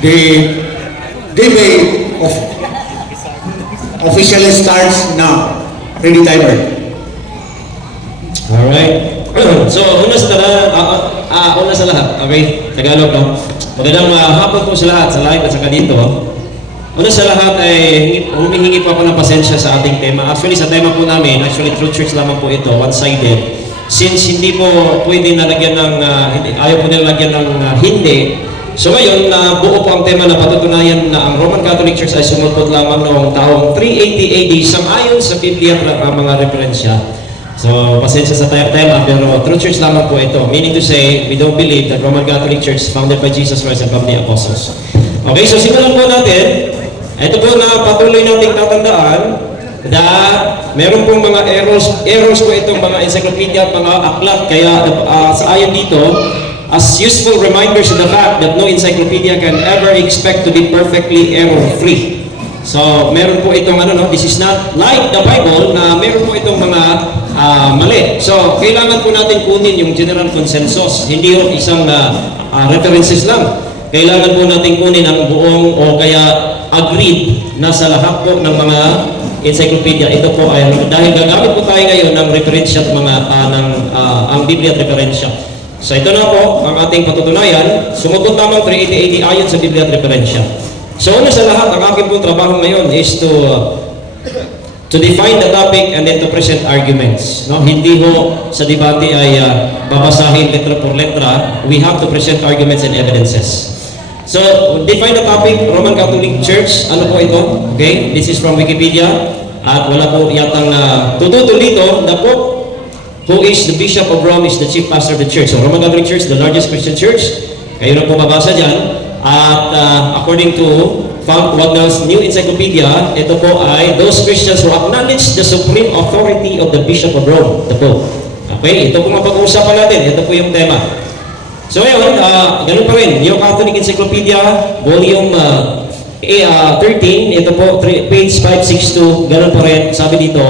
The debate of officially starts now. Ready timer. Alright. So, una sa lahat, okay? Tagalog, no? Magandang hapon po sa lahat, sa live at saka dito. Una sa lahat ay humihingi po ako ng pasensya sa ating tema. Actually, sa tema po namin, actually, True Church lamang po ito, one-sided. Since hindi po pwede nalagyan ng, ayaw po nila lagyan ng hindi. So ngayon, buo po ang tema na patutunayan na ang Roman Catholic Church ay sumulpot lamang noong taong 380 AD sang-ayon sa Biblia at mga referensya. So, pasensya sa tema, pero True Church lamang po ito. Meaning to say, we don't believe that Roman Catholic Church founded by Jesus Christ and from the Apostles. Okay, so simulan po natin. Ito po na patuloy nating tatandaan na meron pong mga errors po itong mga encyclopedia at mga aklat. Kaya sa ayon dito, as useful reminders of the fact that no encyclopedia can ever expect to be perfectly error-free. So, meron po itong this is not like the Bible na meron po itong mga mali. So, kailangan po natin kunin yung general consensus, hindi yung isang references lang. Kailangan po natin kunin ang buong o kaya agreed na sa lahat po ng mga encyclopedia. Ito po ay dahil gagamit po tayo ngayon ng referensya at mga ang Biblia at referensya. So, ito na po ang ating patutunayan. Sumugot tamang 380 AD ayon sa Biblia at referensya. So, una sa lahat, ang aking pong trabaho ngayon is to define the topic and then to present arguments. No? Hindi ho sa debate ay babasahin letra por letra. We have to present arguments and evidences. So, define the topic, Roman Catholic Church. Ano po ito? Okay, this is from Wikipedia. At wala po yatang tututol dito na po who is the Bishop of Rome is the chief pastor of the church. So, Roman Catholic Church, the largest Christian church. Kayo na po mabasa dyan. At according to Wagnall's New Encyclopedia, ito po ay those Christians who acknowledge the supreme authority of the Bishop of Rome. Ito po. Okay, ito po mapag-uusapan natin. Ito po yung tema. So ngayon, ganun pa rin. New Catholic Encyclopedia, volume 13, ito po, page 562, ganun pa rin. Sabi dito,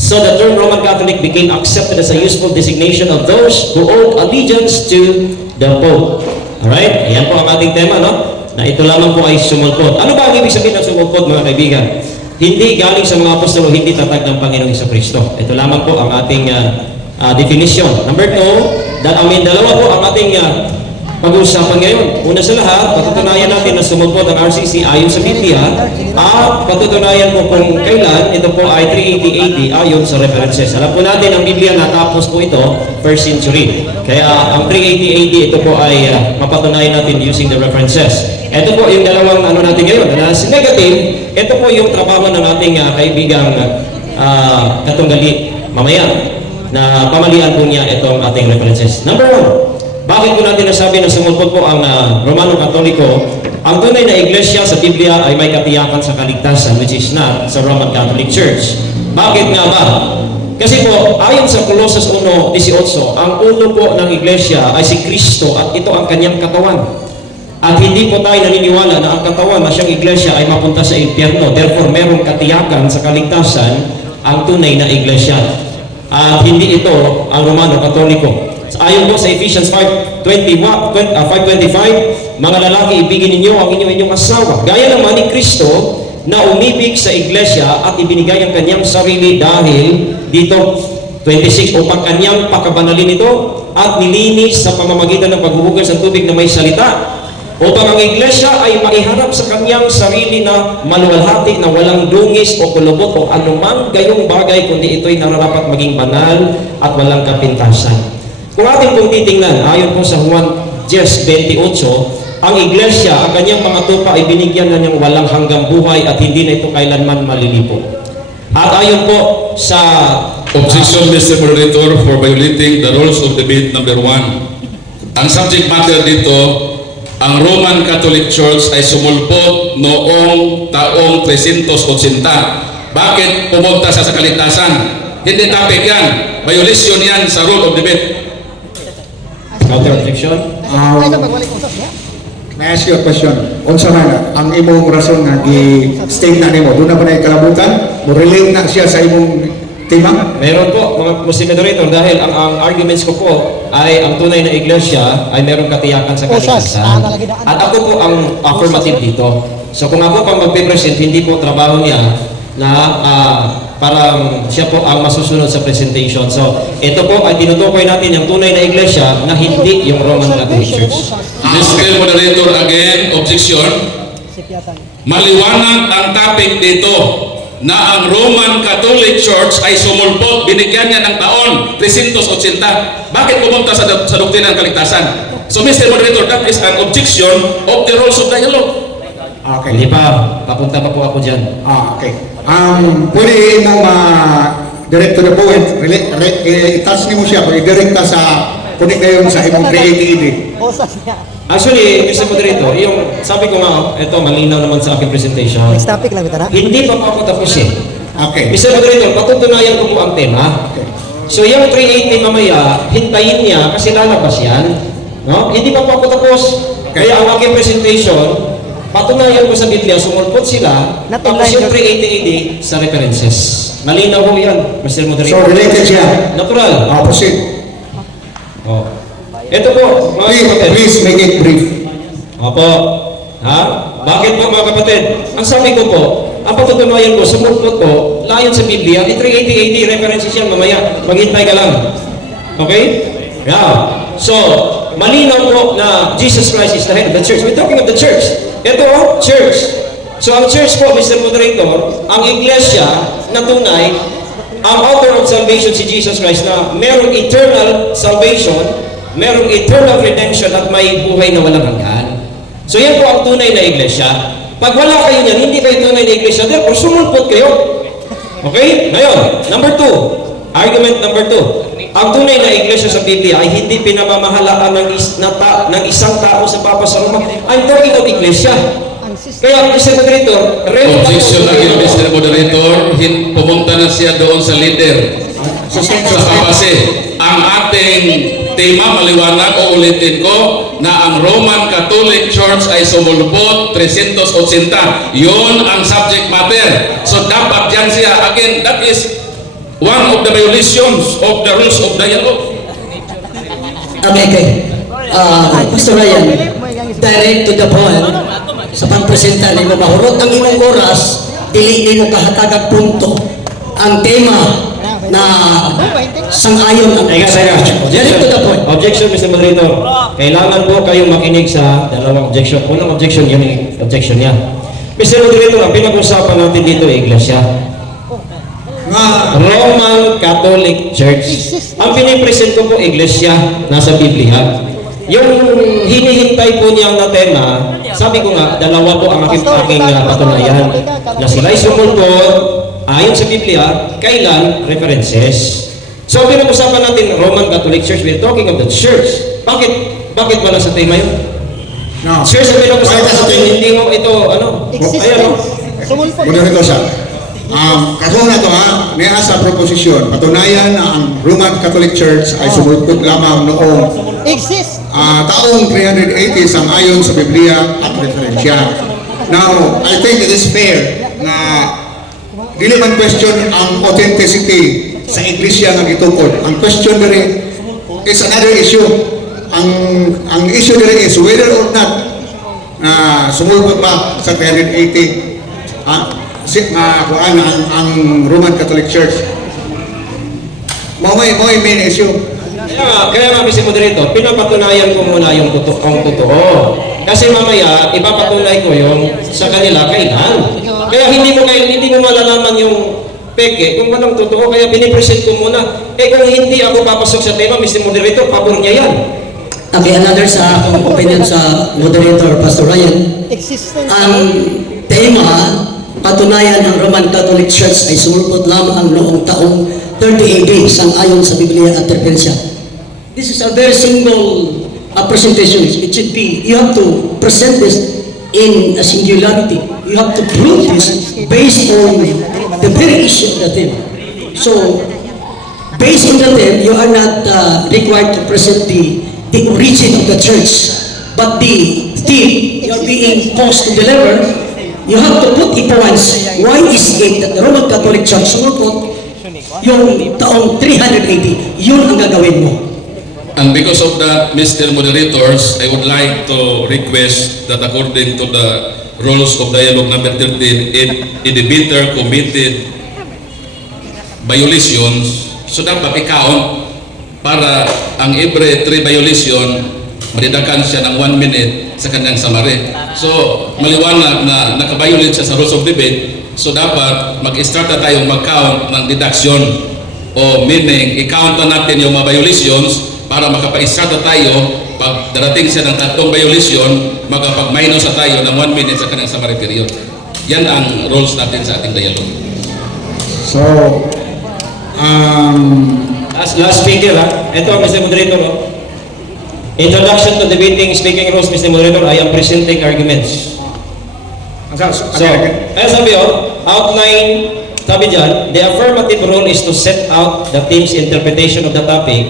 so the term Roman Catholic became accepted as a useful designation of those who owed allegiance to the Pope. Alright? Ayan po ang ating tema, no? Na ito lamang po ay sumulpot. Ano ba ang ibig sabihin ng sumulpot, mga kaibigan? Hindi galing sa mga apostol, hindi tatag ng Panginoong Jesucristo. Ito lamang po ang ating definition. Number 2, dalawa po ang ating pag-uusapan ngayon. Una sa lahat, patutunayan natin na sumulpot ang RCC ayon sa Biblia at patutunayan po kung kailan ito po ay 380 AD ayon sa references. Alam po natin ang Biblia natapos po ito 1st century. Kaya ang 380 AD ito po ay mapatunayan natin using the references. Ito po yung dalawang natin ngayon. Na negative, ito po yung trabaho ng ating kaibigang katunggali mamaya na pamalian po niya itong ating references. Number 1, bakit po natin nasabi na sumulpot po ang Romano Katoliko? Ang tunay na iglesia sa Biblia ay may katiyakan sa kaligtasan, which is not sa Roman Catholic Church. Bakit nga ba? Kasi po, ayon sa Colossus 1:18, ang ulo po ng iglesia ay si Kristo at ito ang kanyang katawan. At hindi po tayo naniniwala na ang katawan na siyang iglesia ay mapunta sa impyerno. Therefore, merong katiyakan sa kaligtasan ang tunay na iglesia. At hindi ito ang Romano Katoliko. Ayon po sa Ephesians 5:25, mga lalaki, ibigin ninyo ang inyong asawa. Gaya naman ni Kristo na umibig sa iglesia at ibinigay ang kanyang sarili dahil dito 26 upang kanyang pakabanalin ito at nilinis sa pamamagitan ng paghuhugas ng tubig na may salita upang ang iglesia ay maiharap sa kanyang sarili na maluwalhati na walang dungis o kulubot o anumang gayong bagay kundi ito'y nararapat maging banal at walang kapintasan. Kung ating pong titingnan, ayon po sa Juan 10:28, ang iglesia, ang kanyang mga tupa ay binigyan na niyang walang hanggang buhay at hindi na ito kailanman malilipot. At ayon po sa Objection, Mr. Moderator, for violating the rules of debate number 1. Ang subject matter dito, ang Roman Catholic Church ay sumulpot noong taong 380. Bakit pumunta sa kaligtasan? Hindi topic yan. Violation yan sa rule of debate. counter objection. May I ask you a question? Unsa man ang imong rason nga gi-state na nimo? Doon na ba na ikalabutan? Mo relate na siya sa imong tema? Meron po, mga Muslim moderator, dahil ang arguments ko po ay ang tunay na iglesia ay meron katiyakan sa kaligtasan. At ako po ang affirmative dito. So kung ako pang magpe-present, hindi po trabaho niya na parang siya po ang masusunod sa presentation. So ito po ay tinutukoy natin yung tunay na iglesia na hindi yung Roman Catholic Church. Mr. Moderator, again, objection. Maliwanag ang topic dito na ang Roman Catholic Church ay sumulpot, binigyan niya ng taon, 380. Bakit pumunta sa doktrina ng kaligtasan? So, Mr. Moderator, that is an objection of the rules of dialogue. Okay. Hindi pa, papunta pa po ako dyan. Okay. Pwede mo direct to the point, i-touch mo siya, i-direct sa kunik na yun sa imong creativity. Actually, Mr. Moderator, yung sabi ko nga, ito malinaw naman sa aking presentation. Next topic lang ito na. Hindi pa po ako tapos eh. Okay. Mr. Moderator, patutunayan ko po ang tema. Okay. So yung 380 mamaya, hintayin niya kasi lalabas yan. No? Hindi pa po ako tapos. Kaya ang aking presentation, patunayan ko sa Biblia, sumulpot sila, Not tapos in yung line 380 AD sa references. Malinaw po yan, Mr. So, Moderator. related siya. Natural. Proceed. Oh. Ito po, mga kapatid. Please make it brief. Opo. Ha? Bakit po mga kapatid? Ang sabi ko po, ang patutunayan ko, sumulpot ko, layon sa Biblia, 380 references yan mamaya. Maghintay ka lang. Okay? Yeah. So, malinaw po na Jesus Christ is the head of the church. We're talking of the church. Ito, church. So, ang church po, Mr. Moderator, ang iglesia na tunay, ang author of salvation si Jesus Christ na merong eternal salvation, merong eternal redemption at may buhay na walang hanggan. So yan po ang tunay na iglesia. Pag wala kayo niyan, hindi kayo tunay na iglesia, therefore sumulpot kayo. Okay? Ngayon, number 2. Argument number 2. Ang tunay na iglesia sa Biblia ay hindi pinamamahalaan ng isang tao sa Papa sa Roma. I'm talking of iglesia. Kaya, Mr. Moderator, Objection again, Mr. Moderator. Pumunta na siya doon sa leader. Sa kabase, ang ating tema, maliwanag o ulitin ko, na ang Roman Catholic Church ay sumulpot 380. Yun ang subject matter. So dapat yan siya. Again, that is one of the violations of the rules of dialogue. Okay. Pastor Ryan, direct to the point, sa pagpresenta ni mo, mahurot ang imong oras, dili ni mo kahatagag punto. Ang tema na sang-ayon ang direct to the point. Objection, Mr. Moderator. Kailangan po kayong makinig sa dalawang objection. Unang objection, yun yung objection niya. Mr. Moderator, ang pinag-usapan natin dito ay iglesia. Roman Catholic Church. Ang pinipresent ko po, iglesia, nasa Biblia. Yung hinihintay po niyang na tema, sabi ko nga, dalawa po ang aking patunayan. Na sila'y sumulpot, ayon sa Biblia, kailan? References. So, pinag-usapan natin Roman Catholic Church, we're talking of the church. Bakit wala sa tema yun? No. Church na pinag-usapan Bakit sa natin, tema? hindi mo ito, ayan o. Existence. Sumulpot. Muna ito siya. Kaso na ito niya sa proposisyon, patunayan na ang Roman Catholic Church ay sumulpot lamang noong Exist. taong 380 sang ayon sa Biblia at referensya. Now, I think it is fair na dili man question ang authenticity sa iglesia nga gitukod. Ang question diri is another issue. Ang issue diri is whether or not sumulpot ba sa 380 ang Roman Catholic Church. Mo main issue. Kaya nga, Mr. Moderator, pinapatunayan ko muna yung totoo. Kasi mamaya, ipapatunay ko yung sa kanila kailan. Kaya hindi mo malalaman yung peke kung walang totoo. Kaya binipresent ko muna. Kung hindi ako papasok sa tema, Mr. Moderator, pabor niya yan. Okay, another sa akong opinion sa moderator, Pastor Ryan. Existence. Ang tema, patunayan ang Roman Catholic Church ay sumulpot lamang noong taong 30 AD sang-ayon sa Biblia at referensya. This is a very single presentation. It should be, you have to present this in a singularity. You have to prove this based on the very issue of the theme. So, based on the theme, you are not required to present the origin of the church, but the theme you are being forced to deliver. You have to put a points. Why is it that the Roman Catholic Church sumulpot yung taong 380. Yun ang gagawin mo. And because of that, Mr. Moderators, I would like to request that according to the rules of dialogue number 13, if a debater committed violations, so dapat i-count para ang every 3 violation, madidakan siya ng 1 minute sa kanyang summary. So, maliwanag na nakabiolate siya sa rules of debate, so dapat mag-start na tayong mag-count ng deduction o meaning, i-count na natin yung mga violations para makapa-start na tayo. Pag darating siya ng 3 violation, makapag-minus na tayo ng 1 minute sa kanyang summary period. Yan ang rules natin sa ating dialogue. So, Last speaker, ha? Ito, Mr. Moderator, oh. Introduction to debating speaking rules, Mr. Moderator, I am presenting arguments. So, sabi, outline, sabi dyan, the affirmative rule is to set out the team's interpretation of the topic,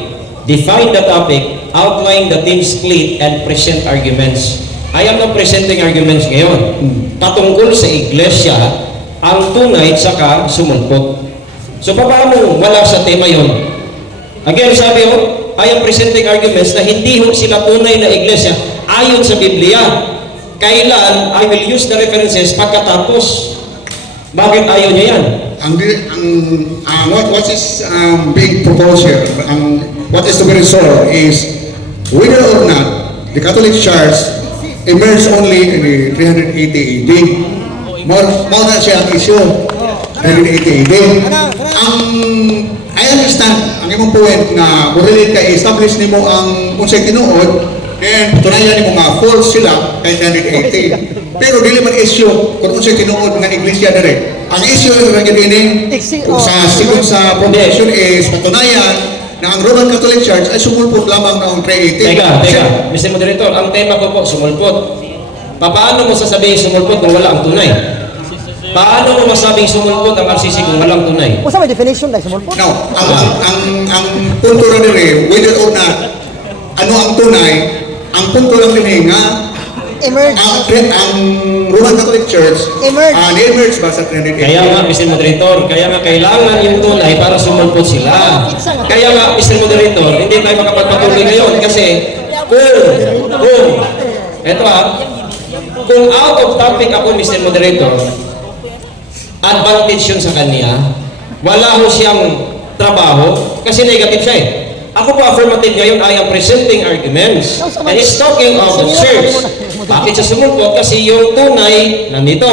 define the topic, outline the team's split, and present arguments. I am not presenting arguments ngayon. Patungkol sa iglesia, ang tunay saka sumulpot. So, paano wala sa tema yon? Again, sabi I am presenting arguments na hindi sila tunay na iglesia ayon sa Biblia. Kailan, I will use the references pagkatapos. Bakit ayaw niya yan? What is being proposed here, what is to be resolved is whether or not the Catholic Church emerged only in the 380 AD. More na siya ang issue. 380 AD. I understand ang imong point na relate ka establish nimo ang unsay tinuod, then tunayan nimo nga false sila kay 380. Pero dili man issue kung unsay tinuod nga iglesia dire. Ang issue ra gyud ini sa sigon sa proposition is patunayan na ang Roman Catholic Church ay sumulpot lamang noong 380. Teka, Mr. Moderator, ang tema ko po, sumulpot. Paano mo sasabihin sumulpot kung wala ang tunay? Paano mo masabing sumulpot ang RCC kung walang tunay? Usa may definition dahil sumulpot? Now, ang punto ra dire whether or not ano ang tunay, ang punto lang din nga Emerge. ang Roman Catholic Church Emerge. emerge ba sa 380? Kaya nga, Mr. Moderator, kaya nga kailangan yung tunay para sumulpot sila. Kaya nga, Mr. Moderator, hindi tayo makapagpatuloy ngayon kasi kung out of topic ako, Mr. Moderator, advantage yun sa kanya, wala ho siyang trabaho kasi negative siya eh. Ako po affirmative ngayon, I am presenting arguments and he's talking of the church. Bakit siya sumulpot? Kasi yung tunay nandito.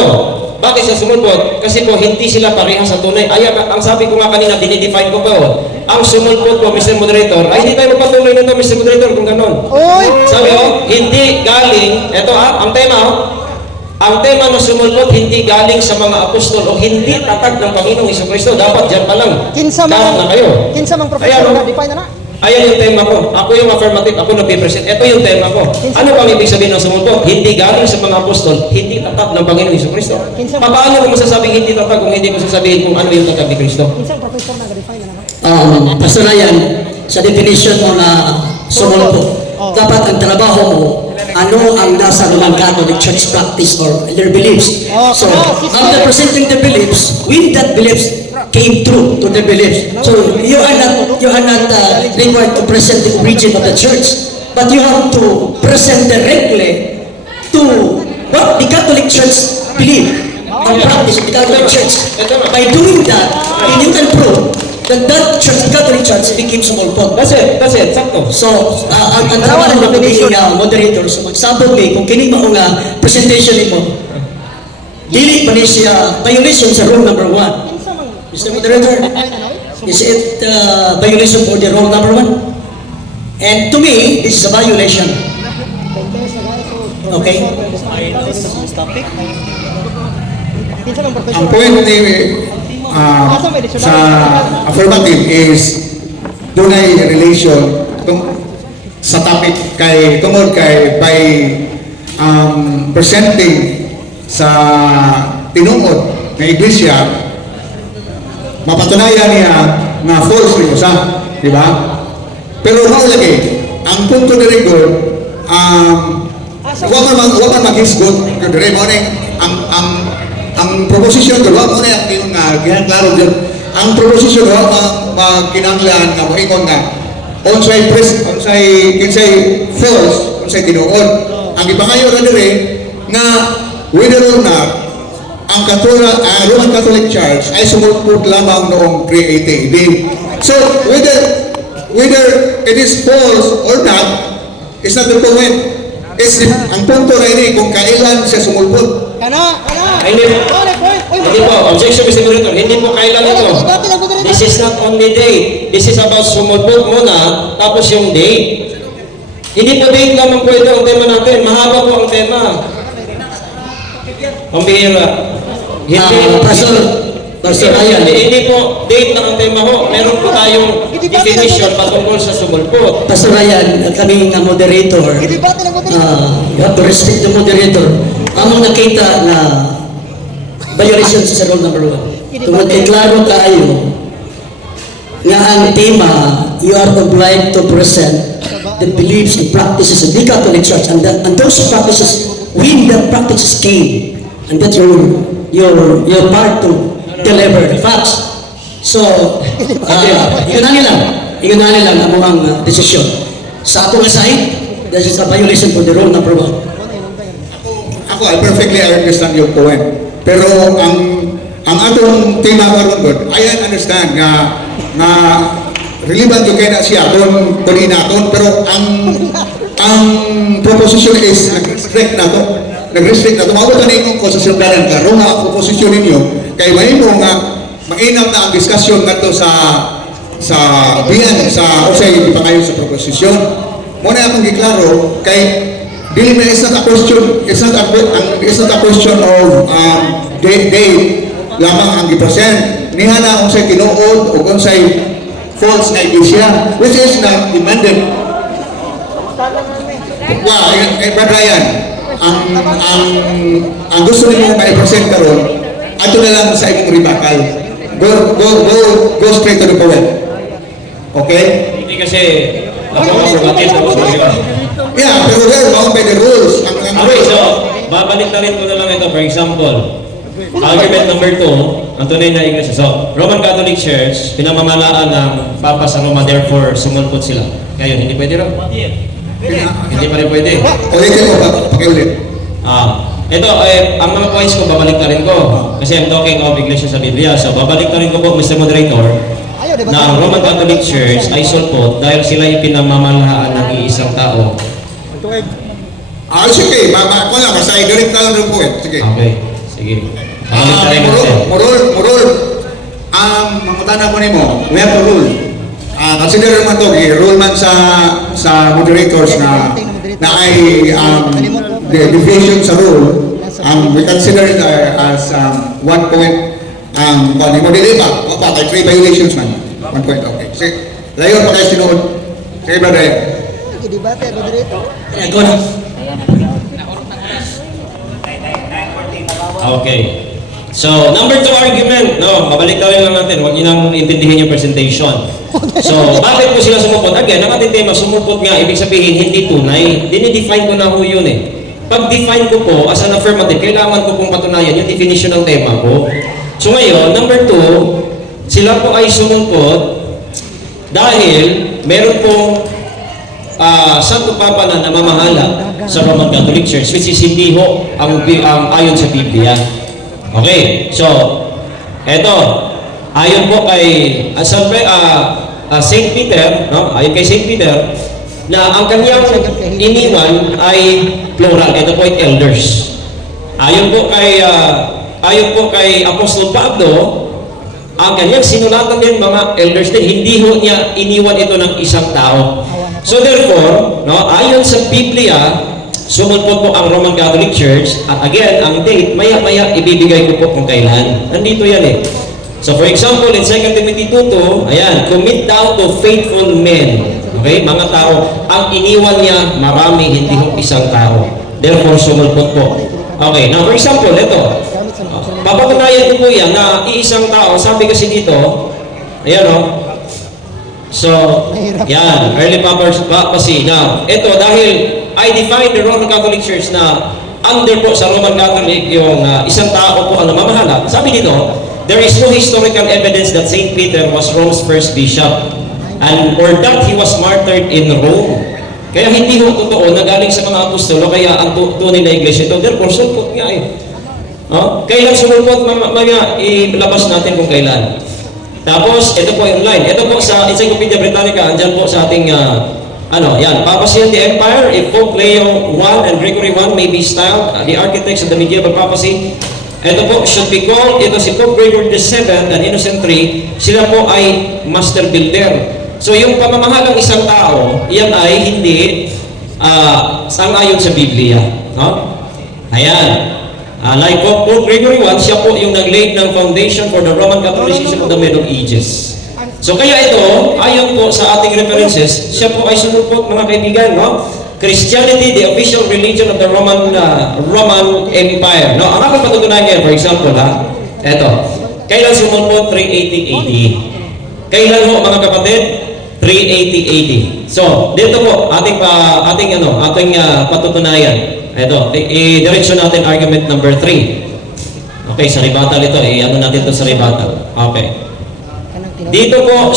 Bakit siya sumulpot? Kasi po hindi sila parehas sa tunay. Ay, ang sabi ko nga kanina, dinidefine ko po. Ang sumulpot po, Mr. Moderator, ay hindi tayo magpatuloy nito, Mr. Moderator, kung ganon. Oy! Sabi hindi galing, eto ang tema ang tema na sumulpot hindi galing sa mga apostol o hindi tatag ng Panginoong Jesucristo. Dapat dyan pa lang. Kinsa Dapat na kayo. mang Ayan, professor na define na. Ayan yung tema ko. Ako yung affirmative, ako nagpipresent. Ito yung tema ko. Ano bang ibig sabihin ng sumulpot? Hindi galing sa mga apostol, hindi tatag ng Panginoong Jesucristo. Paano ko masasabing hindi tatag kung hindi ko sasabihin kung ano yung tatag ni Kristo? Kinsang professor na define na. Pastor Ryan, sa definition mo na sumulpot, dapat ang trabaho mo, ano ang nasa Roman Catholic Church practice or their beliefs. So, after presenting the beliefs, when that beliefs came true to the beliefs, so you are not required to present the origin of the church, but you have to present directly to what the Catholic Church believe and practice of the Catholic Church. By doing that, then you can prove that church, Catholic Church became sumulpot. That's it, sakto. So, ang trabaho ng pagiging moderator, so magsabog ni, kung kini mao nga presentation mo, dili pa ni siya violation sa rule number 1. Mr. Moderator, is it violation for the rule number 1? And to me, this is a violation. Okay? Kinsa mang professor. Ang point ni sa affirmative is dunay relation sa topic tungod kay by presenting sa tinuod na iglesia, mapatunayan niya na false rin sa, di ba? Pero mao lagi ang punto ni Rigor, wa man maghisgot dire mo ang proposition ko, wa mo na yung ginaklaro dyan ang proposisyon ho, magkinanglan nga moingon nga, onsay kinsay false, onsay tinuod. Ang ipangayo ra dire nga whether or not ang Roman Catholic Church ay sumulpot lamang noong 380 AD. So whether it is false or not, it's not the point. Ang punto na ini kung kailan siya sumulpot. Hindi po, objection Mr. Moderator, hindi po kailan ito. This is not only date. This is about sumulpot muna, tapos yung date. Hindi po date lamang po ito ang tema natin. Mahaba po ang tema. Pambihira. Pastor Ryan, Hindi po date lang ang tema ho. Meron po tayong definition patungkol sa sumulpot. Pastor Ryan, kami nga moderator, Debate lang mo dito. you have to respect the moderator. Among nakita na violation sa rule number 1. Tungod kay klaro kaayo nga ang tema, you are obliged to present the beliefs and practices of the Catholic Church, and those practices, when the practices came, and that your part to deliver the facts. So, ingon na nila ang mga desisyon. Sa atong side, this is a violation for the rule number 1. Ako, I perfectly understand your point. Pero ang atong tema karon gud, I understand nga relevant yung kaya na siya kung inaton, pero ang proposition is nag-restrict na to. Mawag na yung konsesyondalan ka. Roma, proposition ninyo, kay may mo nga mainam na ang diskusyon nga to sa biyan, sa usay ipangayon sa proposition. Muna akong giklaro, kay dili na it's not a question of date lamang ang gipresent. Niha na unsay tinuod o unsay false na iglesia, which is not demanded. Wow, Brad Ryan, ang gusto nimo ma-present karon, ato na lang sa imong rebuttal. Go straight to the point. Okay? Hindi kasi ako conservative ako sa mga. Yeah, pero we're bound by the rules. Okay, so babalik na rin ko na lang ito. For example, argument number 2, ang tunay na iglesia. So, Roman Catholic Church, pinamamalaan ng Papa sa Roma, therefore sumulpot sila. Ngayon, hindi pwede rin? Hindi pa rin pwede. Ulitin mo ba? Pakiulit. Ito, ang mga points ko, babalik na rin ko. Kasi I'm talking of iglesia sa Biblia. So, babalik na rin ko po, Mr. Moderator, na ang Roman Catholic Church ay sulpot dahil sila yung pinamamalaan ng iisang tao. Sige. Ko lang, masay direct na lang rin po eh. Sige. Okay, sige. Babalik na rin natin. Murul, mamutana ko nimo, we have to rule. Consider naman to, rule man sa moderators na ay the deviation sa rule, we consider it as 1 point. Kung mo dili ba? Kay 3 violations man. 1 point, okay. Sige, layon pa kayo sinuod. Sige, brother. Debate ako dito. Go na. Okay. So, number 2 argument, no, mabalik na rin lang natin, huwag nang intindihin yung presentation. So, bakit po sila sumupot? Again, ang ating tema, sumupot nga, ibig sabihin, hindi tunay. Dinidefine ko na ho yun eh. Pag-define ko po, as an affirmative, kailangan ko pong patunayan yung definition ng tema ko. So ngayon, number 2, sila po ay sumupot dahil meron pong Santo Papa na namamahala sa Roman Catholic Church, which is hindi ho ang ayon sa Biblia. Okay, so eto, ayon po kay Saint Peter, no? Ayon kay Saint Peter, na ang kanyang iniwan ay plural. Ito po ay elders. Ayon po kay Apostol Pablo, ang kanyang sinulatan din mga elders din, hindi ho niya iniwan ito ng isang tao. So therefore, no, ayon sa Biblia, sumulpot po ang Roman Catholic Church, at again, ang date, maya-maya ibibigay ko po kung kailan. Nandito yan eh. So for example, in 2 Timothy 2:2, ayan, commit thou to faithful men. Okay, mga tao, ang iniwan niya, marami, hindi ho isang tao. Therefore, sumulpot po. Okay, now for example, ito. Papatunayan ko po yan na iisang tao, sabi kasi dito, ayan o. So, yan, early papacy. Now, ito, dahil I define the Roman Catholic Church na under po sa Roman Catholic yung isang tao po ang namamahala. Sabi dito, there is no historical evidence that Saint Peter was Rome's first bishop or that he was martyred in Rome. Kaya hindi ho totoo na galing sa mga apostolo, kaya ang tunay na iglesia ito. Therefore, sulpot nga eh. Kailan sumulpot? Mamaya ilabas natin kung kailan. Tapos, ito po yung line. Ito po sa Encyclopedia Britannica, andyan po sa ating, yan, Papacy and the Empire, if Pope Leo I and Gregory I may be styled the architects of the medieval papacy, ito po should be called, ito si Pope Gregory VII and Innocent III, sila po ay master builder. So yung pamamahalang isang tao, yan ay hindi sang-ayon sa Biblia. Ayan. Like Pope Gregory I, siya po yung nag-laid ng foundation for the Roman Catholicism of the Middle Ages. So kaya ito, ayon po sa ating references, siya po ay sumupot mga kaibigan, Christianity, the official religion of the Roman Empire. Ang aking patutunayan ngayon, for example, ito, kailan sumupot? 380 AD. Kailan ho mga kapatid? 380 AD. So, dito po, ating patutunayan. Ito, i-diretso natin argument number 3. Okay, sa rebuttal ito, ano natin ito sa rebuttal. Okay. Dito po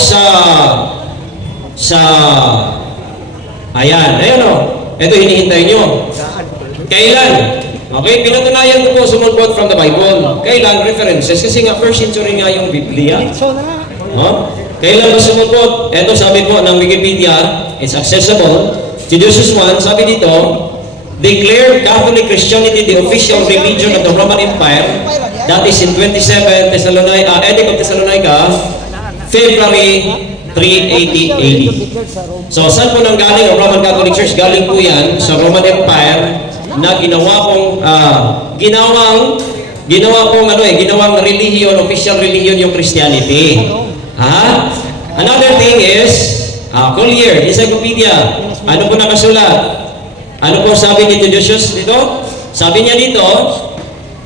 ayan o. Ito hinihintay nyo. Kailan? Okay, pinatunayan ko po sumulpot from the Bible. Kailan? References. Kasi nga, first century nga yung Biblia. Kailan ba sumulpot? Ito sabi po ng Wikipedia, it's accessible. Judaeus 1, sabi dito, declared Catholic Christianity the official religion of the Roman Empire. That is in 27 Edict of Thessalonica, February 380 AD. So, saan po nang galing ang Roman Catholic Church? Galing po yan sa Roman Empire na ginawang religion, official religion yung Christianity. Another thing is, Collier, Encyclopedia, ano po nakasulat? Ano po sabi ni Theodosius dito? Sabi niya dito,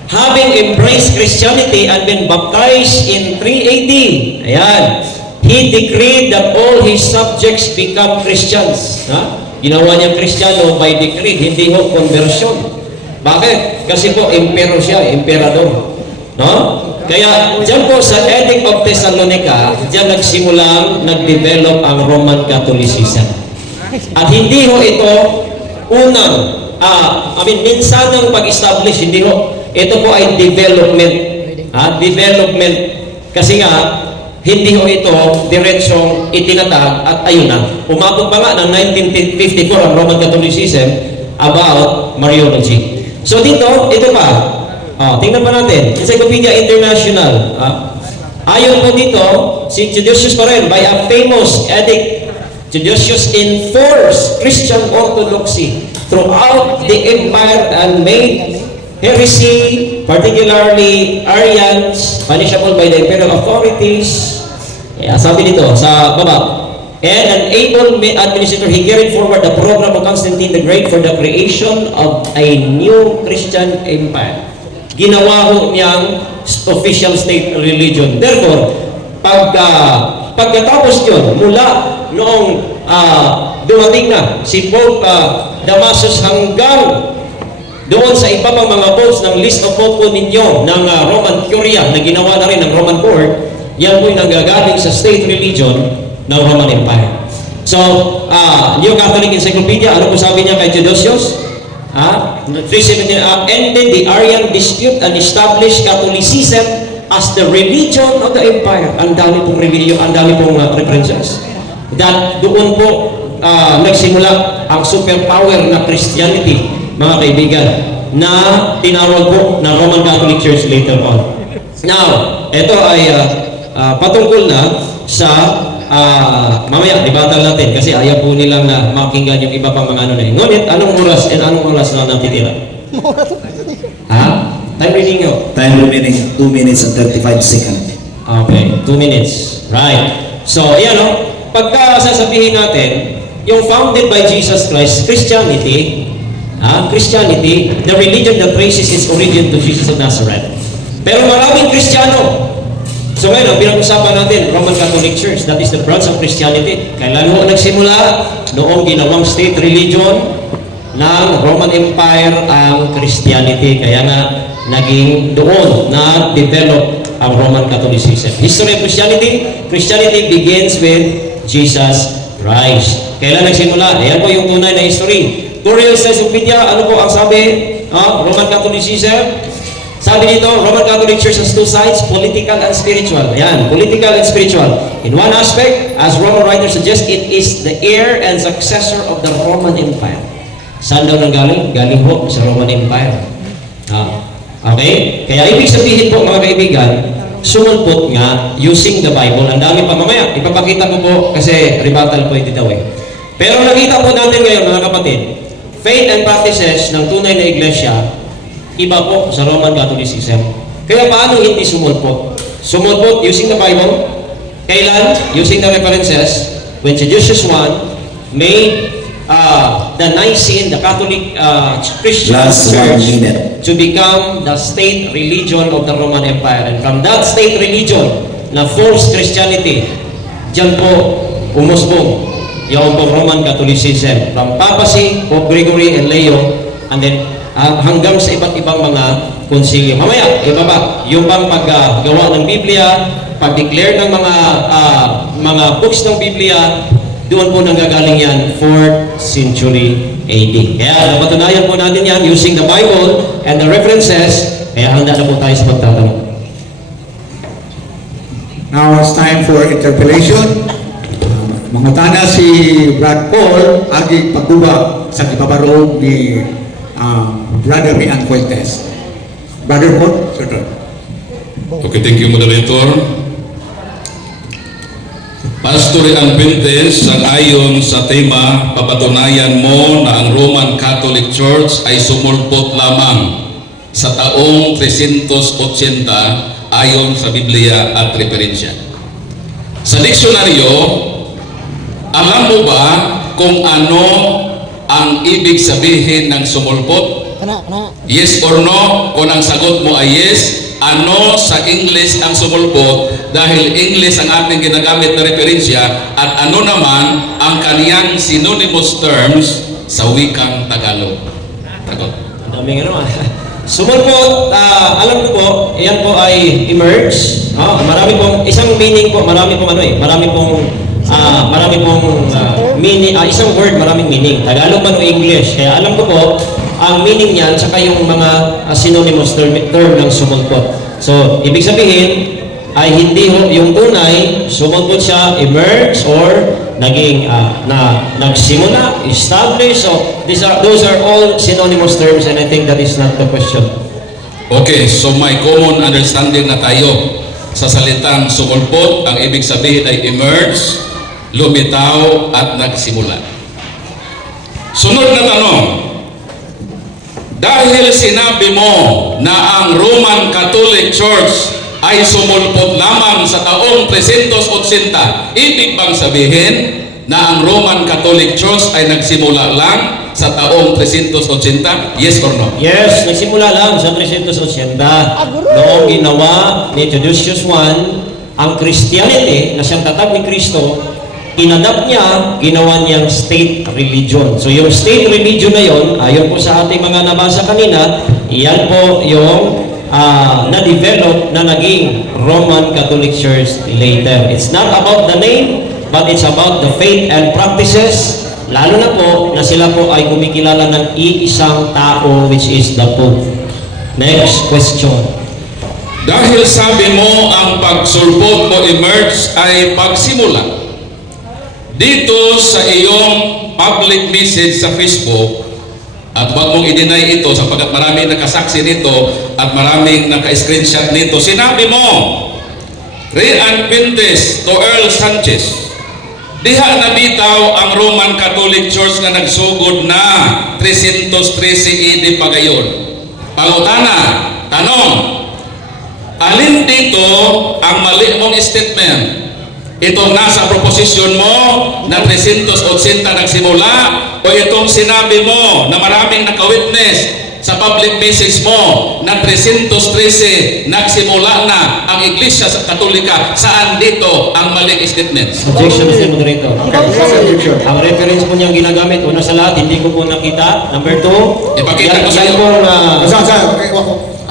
having embraced Christianity and been baptized in 380, ayan, he decreed that all his subjects become Christians. Ginawa niyang Kristiyano by decree, hindi ho conversion. Bakit? Kasi po, emperor siya, emperador. Kaya, dyan po sa Edict of Thessalonica, dyan nag-develop ang Roman Catholicism. At hindi ho ito minsanang pag-establish, hindi ho. Ito po ay development. Development. Kasi nga, hindi ho ito diretsong itinatag at ayun na. Umabot pa nga ng 1954 ang Roman Catholicism about Mariology. So dito, ito pa. Tingnan pa natin. Encyclopedia International. Ayon po dito, si Theodosius pa rin, by a famous edict, Theodosius enforced Christian orthodoxy throughout the empire and made heresy, particularly Arians, punishable by the imperial authorities. Sabi dito sa baba, and an able administrator, he carried forward the program of Constantine the Great for the creation of a new Christian empire. Ginawa ho niyang official state religion. Therefore, pagkatapos yun, mula noong dumating na si Pope Damasus hanggang doon sa iba pang mga popes ng list of pope po ninyo ng Roman Curia na ginawa na rin ng Roman Court, yan po yung nanggagaling sa state religion ng Roman Empire. So, New Catholic Encyclopedia, ano po sabi niya kay Theodosius? 317, ended the Arian dispute and established Catholicism as the religion of the empire. Ang dami pong religion, ang dami pong references. That doon po nagsimula ang superpower na Christianity, mga kaibigan, na tinawag po ng Roman Catholic Church later on. Now, ito ay patungkol na sa mamaya, dibatal natin kasi ayaw po nilang na makinggan yung iba pang mga ano na yun. Ngunit, anong oras na natitira? Time reading nyo? Time remaining 2 minutes and 35 seconds. Okay, 2 minutes. Right. So, yan pagka sasabihin natin, yung founded by Jesus Christ, Christianity, the religion that traces its origin to Jesus of Nazareth. Pero maraming Kristiyano. So ngayon, pinag-usapan natin, Roman Catholic Church, that is the branch of Christianity. Kailan ho nagsimula? Noong ginawang state religion ng Roman Empire ang Christianity. Kaya nga, naging doon na-develop ang Roman Catholicism. History of Christianity begins with Jesus Christ. Kailan nagsimula? Ayan po yung tunay na history. Tutorial sa Wikipedia, ano po ang sabi? Roman Catholicism. Sabi dito, Roman Catholic Church has two sides, political and spiritual. Ayan, political and spiritual. In one aspect, as Roman writers suggest, it is the heir and successor of the Roman Empire. Saan daw nanggaling? Galing ho sa Roman Empire. Okay? Kaya ibig sabihin po mga kaibigan, sumulpot nga using the Bible. Ang dami pa mamaya. Ipapakita ko po kasi rebuttal po ito daw eh. Pero nakita po natin ngayon mga kapatid, faith and practices ng tunay na iglesia, iba po sa Roman Catholicism. Kaya paano hindi sumulpot? Sumulpot using the Bible. Kailan? Using the references. When Seducius I made the Nicene, the Catholic Christian Last 1 Church minute. to become the state religion of the Roman Empire. And from that state religion na false Christianity, dyan po umusbong yung Roman Catholicism. From Papacy, Pope Gregory and Leo, and then hanggang sa iba't ibang mga konsilyo. Mamaya, iba ba? Yung bang paggawa ng Biblia, pag-declare ng mga books ng Biblia, doon po nanggagaling yan, 4th century AD. Kaya napatunayan po natin yan using the Bible and the references, kaya handa na po tayo sa pagtatanong. Now it's time for interpellation. Mangutana si Brad Paul agi pagduba sa ipabarog ni Brother Mian Fuentes. Brother Paul, sir. Okay, thank you, Moderator. Pastor Ian Fuentes, ayon sa tema, papatunayan mo na ang Roman Catholic Church ay sumulpot lamang sa taong 380 ayon sa Biblia at referensya. Sa diksyonaryo, alam mo ba kung ano ang ibig sabihin ng sumulpot? Kana. Yes or no? Kung ang sagot mo ay yes, ano sa English ang sumulpot? Dahil English ang ating ginagamit na referensya, at ano naman ang kaniyang synonymous terms sa wikang Tagalog? Tagot. Ang daming ano Sumulpot, alam ko po, yan po ay emerge. Marami pong, isang meaning po, marami pong meaning, isang word, maraming meaning. Tagalog man o English. Kaya alam ko po, ang meaning niyan, saka yung mga synonymous term ng sumulpot. So, ibig sabihin, ay hindi yung tunay, sumulpot siya, emerge, or naging, nagsimula, establish. So, those are all synonymous terms, and I think that is not the question. Okay, so may common understanding na tayo sa salitang sumulpot. Ang ibig sabihin ay emerge, lumitaw, at nagsimula. Sunod na tanong. Dahil sinabi mo na ang Roman Catholic Church ay sumulpot lamang sa taong 380, ibig bang sabihin na ang Roman Catholic Church ay nagsimula lang sa taong 380? Yes or no? Yes, nagsimula lang sa 380. Noong ginawa ni Seducius I ang Christianity na siyang tatag ni Kristo, inadapt niya, ginawa niyang state religion. So yung state religion na yon, ayon po sa ating mga nabasa kanina, iyan po yung na-develop na naging Roman Catholic Church later. It's not about the name, but it's about the faith and practices. Lalo na po na sila po ay kumikilala ng iisang tao, which is the Pope. Next question. Dahil sabi mo ang pagsulpot mo emerge ay pagsimula, dito sa iyong public message sa Facebook, at wag mong i-deny ito sapagkat maraming nakasaksi nito at maraming naka-screenshot nito, sinabi mo, Rian Fuentes to Earl Sanchez, diha na bitaw ang Roman Catholic Church na nagsugod na 313 AD pagayon. Pangutana, tanong, alin dito ang mali mong statement? Itong nasa proposition mo na 380 nagsimula, o itong sinabi mo na maraming naka-witness sa public message mo na 313 nagsimula na ang Iglesia sa Katolika? Saan dito ang maling statements? Objection, Mr. Moderator. Objection. Ang reference po niyang ginagamit, una sa lahat, hindi ko po nakita. Number 2, Ipakita ko sa iyo.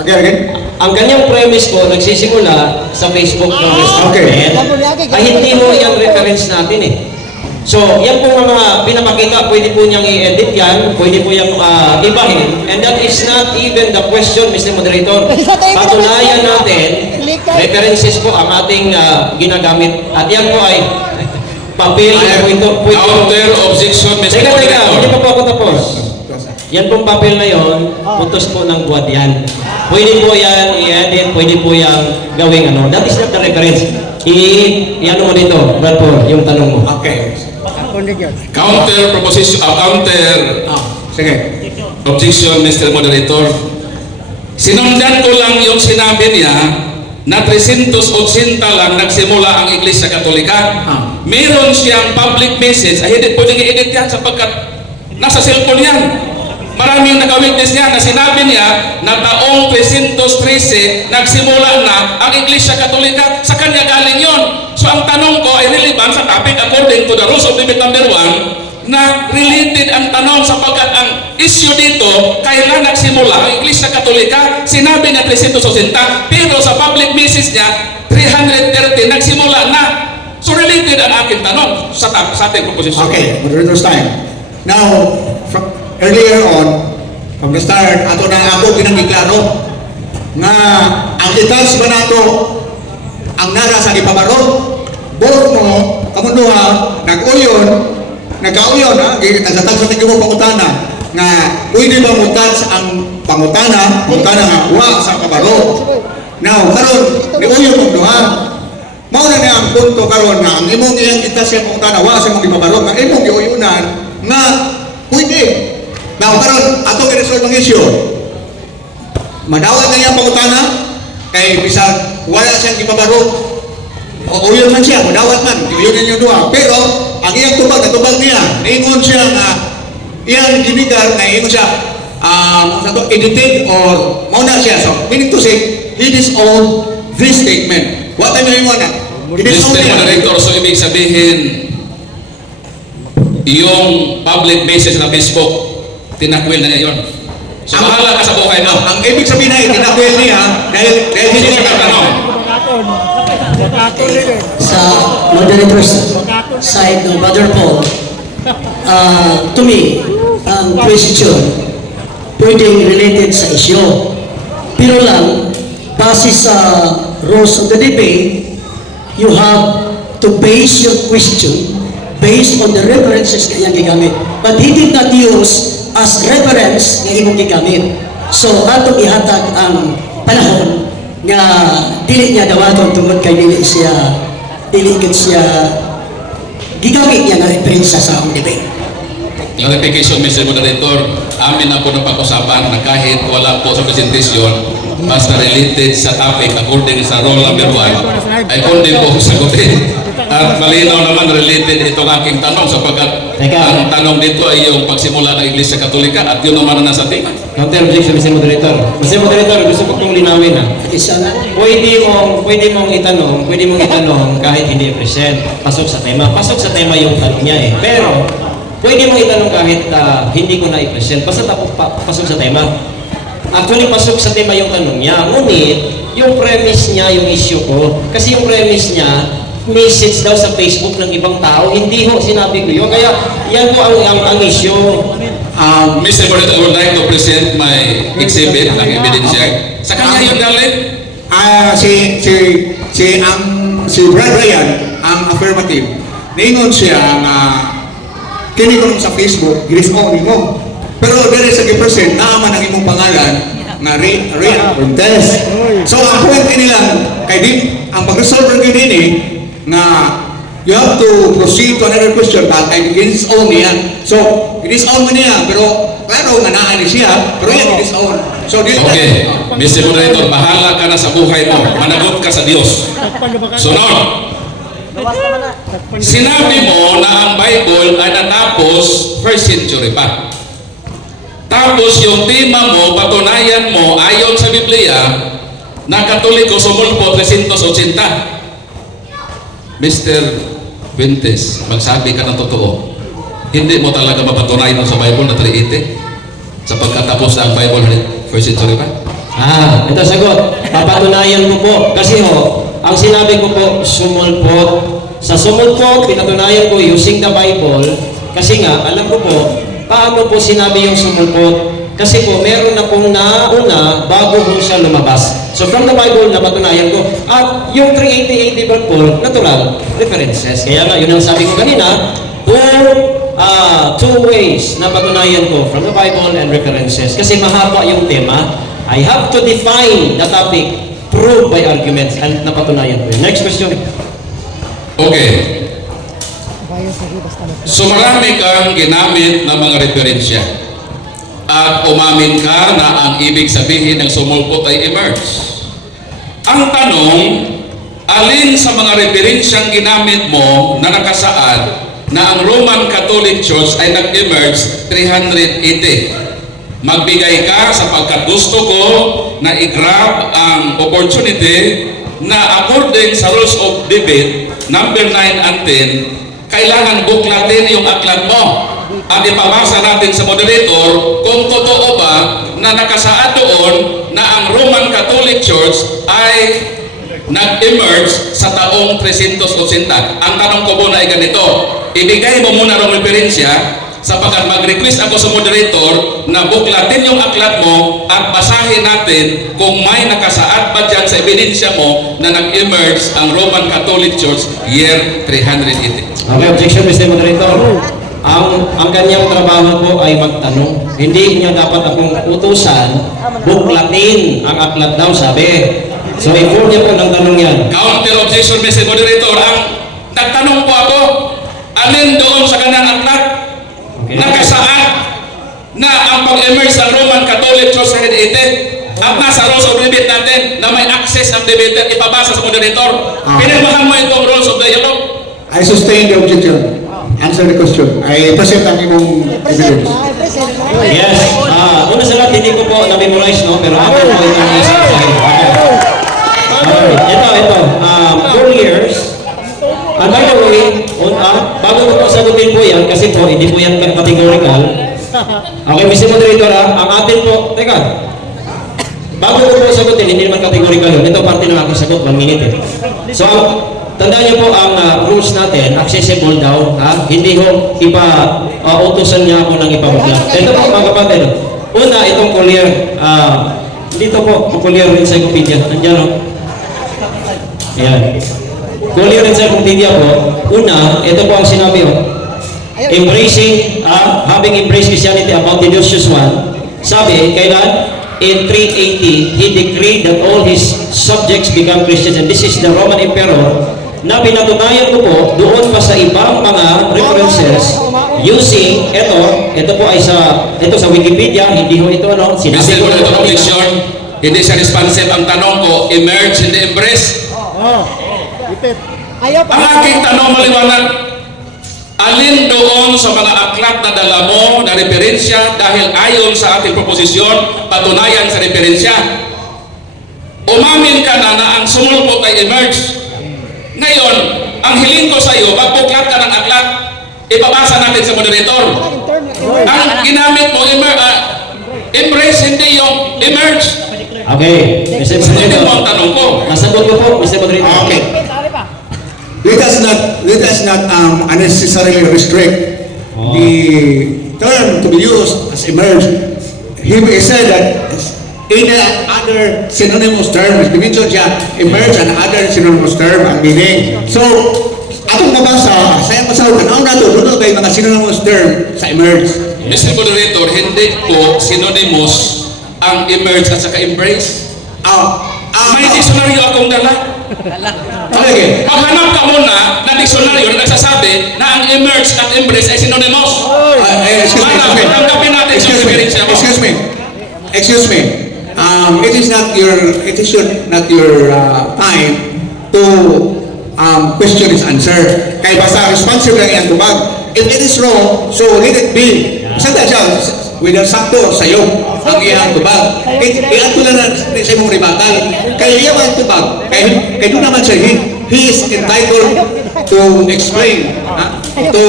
Again. ang kanyang premise po nagsisimula sa Facebook ng Okay. restaurant ay hindi mo yan reference natin eh. So, yan po mga pinapakita, pwede po niyang i-edit yan, pwede po niyang ibahin. And that is not even the question, Mr. Moderator. Patunayan natin, references po ang ating ginagamit. At yan po ay papel na po ito. Counter objection, Mr. Teka, hindi Moderator. pa po ako tapos. Yan pong papel na yon, putos po ng buwad yan. Pwede po yan i-edit, pwede po yan gawing ano. That is not the reference. I-ano mo dito, Brad Paul, yung tanong mo. Okay. Counter proposition, counter Sige. objection, Mr. Moderator. Sinundan ko lang yung sinabi niya na 380 lang nagsimula ang Iglesia Katolika. Meron siyang public message ay hindi pwedeng i-edit yan sapagkat nasa cellphone yan. Maraming nag-witness niya na sinabi niya na taong 313 nagsimula na ang Iglesia Katolika, sa kanya galing yon. So ang tanong ko ay relevant sa topic according to the rules of debate number 1 na related ang tanong sapagkat ang issue dito, kailan nagsimula ang Iglesia Katolika, sinabi niya 380 pero sa public message niya 330 nagsimula na. So related ang aking tanong sa ating proposition. Okay, moderator's time. Now, earlier on, from the start, ato na ako pinangiklaro nga ang itas ba nato ang nara sa ipabaro, both mo, kamunduha, nag-uyon, ha? Nagsatag sa tingin mo pangutana, nga pwede ba mutats ang pangutana nga wa sa kabaro. Now, karon ni uyon mo duha. Mao na niya ang punto karon nga ang imong iyang itas sa pangutana wa sa imong ipabaro, nga imong giuyunan nga pwede. Now, karon ato gi-resolve ang issue. Madawat na niya pangutana kay bisag wala siyang ipabaro. O uyon man siya, madawat man, uyon niyo duha. Pero ang iyang natubag niya, naingon siya nga iyang ginigar na ingon siya edited or mauna siya. So, meaning to say, he disowned this statement. What time yung na? Mr. Moderator, so ibig sabihin, yung public message na Facebook, tinakwil na niya yun. So, bahala ka sa buhay mo. Ang ibig sabihin na itinakwil niya dahil hindi siya katanong. Sa moderator's side ng Brother Paul, to me, ang question pwedeng related sa issue. Pero lang, base sa rules of the debate, you have to base your question based on the references na iyang gigamit. But he did not use as reference na imong gigamit. So, atong ihatag ang panahon nga dili niya dawaton tungod kay dili gid siya gigamit niya na referensya sa akong debate. Clarification, Mr. Moderator, amin na po na pag-usapan na kahit wala po sa presentation, basta related sa topic according sa rule number 1, ay kundi po sagutin. At malinaw naman related itong aking tanong sapagkat ang tanong dito ay yung pagsimula ng Iglesia Katolika at yun naman ang nasa tema. Counter objection, Mr. Moderator. Mr. Moderator, gusto ko itong linawin ha. Isa na. Pwede mong itanong kahit hindi i-present. Pasok sa tema. Pasok sa tema yung tanong niya eh. Pero, pwede mong itanong kahit hindi ko na i-present. Basta pasok sa tema. Actually, pasok sa tema yung tanong niya. Ngunit, yung premise niya, yung issue ko, kasi yung premise niya, message daw sa Facebook ng ibang tao, hindi ho sinabi ko yun. Kaya, yan po ang issue. Mr. Moderator, I would like to present my exhibit ng ebidensya. Sa kanya yung galing. Si Brad Ryan, ang affirmative, naingon siya nga kini ko sa Facebook, gilis-on mo. Pero dere sa gipresent, naaman ang imong pangalan nga Ryan Fuentes. So ang point nila kay din ang pag-resolve ng din nga you have to proceed to another question but I disown niya. So disown mo niya pero klaro nga naa ni siya pero yan disown. So Okay, Mr. Moderator, bahala ka na sa buhay mo. Managot ka sa Diyos. Sunod. Sinabi mo na ang Bible ay natapos 1st century pa. Tapos yung tema mo, patunayan mo, ayon sa Biblia, na Katoliko sumulpo 380. Mr. Fuentes, magsabi ka ng totoo. Hindi mo talaga mapatunayan sa Bible na 380? Sa pagkatapos na ang Bible 1st century pa? Ito sagot. Papatunayan ko po. Kasi ang sinabi ko po, sumulpot. Sa sumulpot, pinatunayan ko using the Bible. Kasi nga, alam ko po, paano po sinabi yung sumulpot? Kasi po, meron na pong nauna bago po siya lumabas. So from the Bible, napatunayan ko. At yung 388 po, natural references. Kaya nga, yun ang sabi ko kanina, two ways na patunayan ko from the Bible and references. Kasi mahaba yung tema. I have to define the topic, prove by arguments, and napatunayan ko yun. Next question. Okay. So marami kang ginamit na mga referensya. At umamin ka na ang ibig sabihin ng sumulpot ay emerge. Ang tanong, alin sa mga referensyang ginamit mo na nakasaad na ang Roman Catholic Church ay nag-emerge 380? Magbigay ka sapagkat gusto ko na i-grab ang opportunity na according sa rules of debate, number 9 and 10, kailangan buklatin yung aklat mo at ipabasa natin sa moderator kung totoo ba na nakasaad doon na ang Roman Catholic Church ay nag-emerge sa taong 380. Ang tanong ko muna ay ganito, ibigay mo muna ng referensya sapagkat mag-request ako sa moderator na buklatin yung aklat mo at basahin natin kung may nakasaad ba dyan sa ebidensya mo na nag-emerge ang Roman Catholic Church year 380. Okay, objection, Mr. Moderator. Ang kanyang trabaho po ay magtanong. Hindi niya dapat akong utusan, buklatin ang aklat daw, sabi. So, inform niya po ng tanong yan. Counter objection, Mr. Moderator. Ang nagtanong po ako, alin doon sa kanang aklat nakasaad na ang pag-emerge ng Roman Catholic Church 380 at nasa rules of debate natin na may access ang debater, ipabasa sa moderator. Pinirmahan mo itong rules of dialogue. I sustain the objection. Answer the question. I present ang imong evidence. Yes. Una sa lahat, hindi ko po na-memorize, no? Pero ako po itong isang sahih. Okay. Ito. 4 years. And by the way, bago ko po sagutin po yan, kasi po, hindi po yan categorical. Okay, Mr. Moderator, ang atin po, teka, bago ko po sagutin, hindi naman categorical yun. Ito parte ng aking sagot, 1 minute eh. So, tandaan niyo po ang rules natin, accessible daw, hindi ho utusan niya ako ng ipabuklat. Ito po mga kapatid, una itong collier, dito po, collier encyclopedia, nandiyan o. Ayan. Collier encyclopedia po, una, ito po ang sinabi o, embracing, having embraced Christianity about the Dionysius one, sabi, kailan? In 380, he decreed that all his subjects become Christians, and this is the Roman Emperor, na pinatunayan ko po doon pa sa ibang mga references using ito po ay ito sa Wikipedia, hindi ho ito sinabi Mr. ko Moderator, objection. Hindi siya responsive. Ang tanong ko, emerge in the embrace. Ang aking tanong maliwanag, alin doon sa mga aklat na dala mo na referensya dahil ayon sa ating proposisyon, patunayan sa referensya. Umamin ka na ang sumulpot ay emerge. Ngayon, ang hiling ko sa iyo, magbuklat ka ng aklat, ipabasa natin sa moderator. Ang ginamit mo, embrace, hindi yung emerge. Okay, Mr. Hindi mo Moderator. ang tanong ko. Nasagot ko po, Mr. Moderator. Okay. Let us not unnecessarily restrict the term to be used as emerge. He said that in other synonymous terms, mentioned siya, emerge and other synonymous term ang meaning. So, atong mabasa, sayang masaw, ano na ito, doon kayo mga synonymous term sa emerge. Mr. Moderator, hindi po synonymous ang emerge at saka embrace. May dictionary akong dala. Okay. Maghanap ka muna na dictionary na nagsasabi na ang emerge at embrace ay synonymous. Excuse me. Para tanggapin natin yung referensya mo. Excuse me. It is not your time to question his answer. Kaya basta responsive lang yan tubag. If it is wrong, so let it be. Saan siya? With a sakto sa'yo ang iyang tubag. Iyan lang na sa imong ribatal. Kaya iyang ang tubag. Kaya doon naman siya, he is entitled to explain, to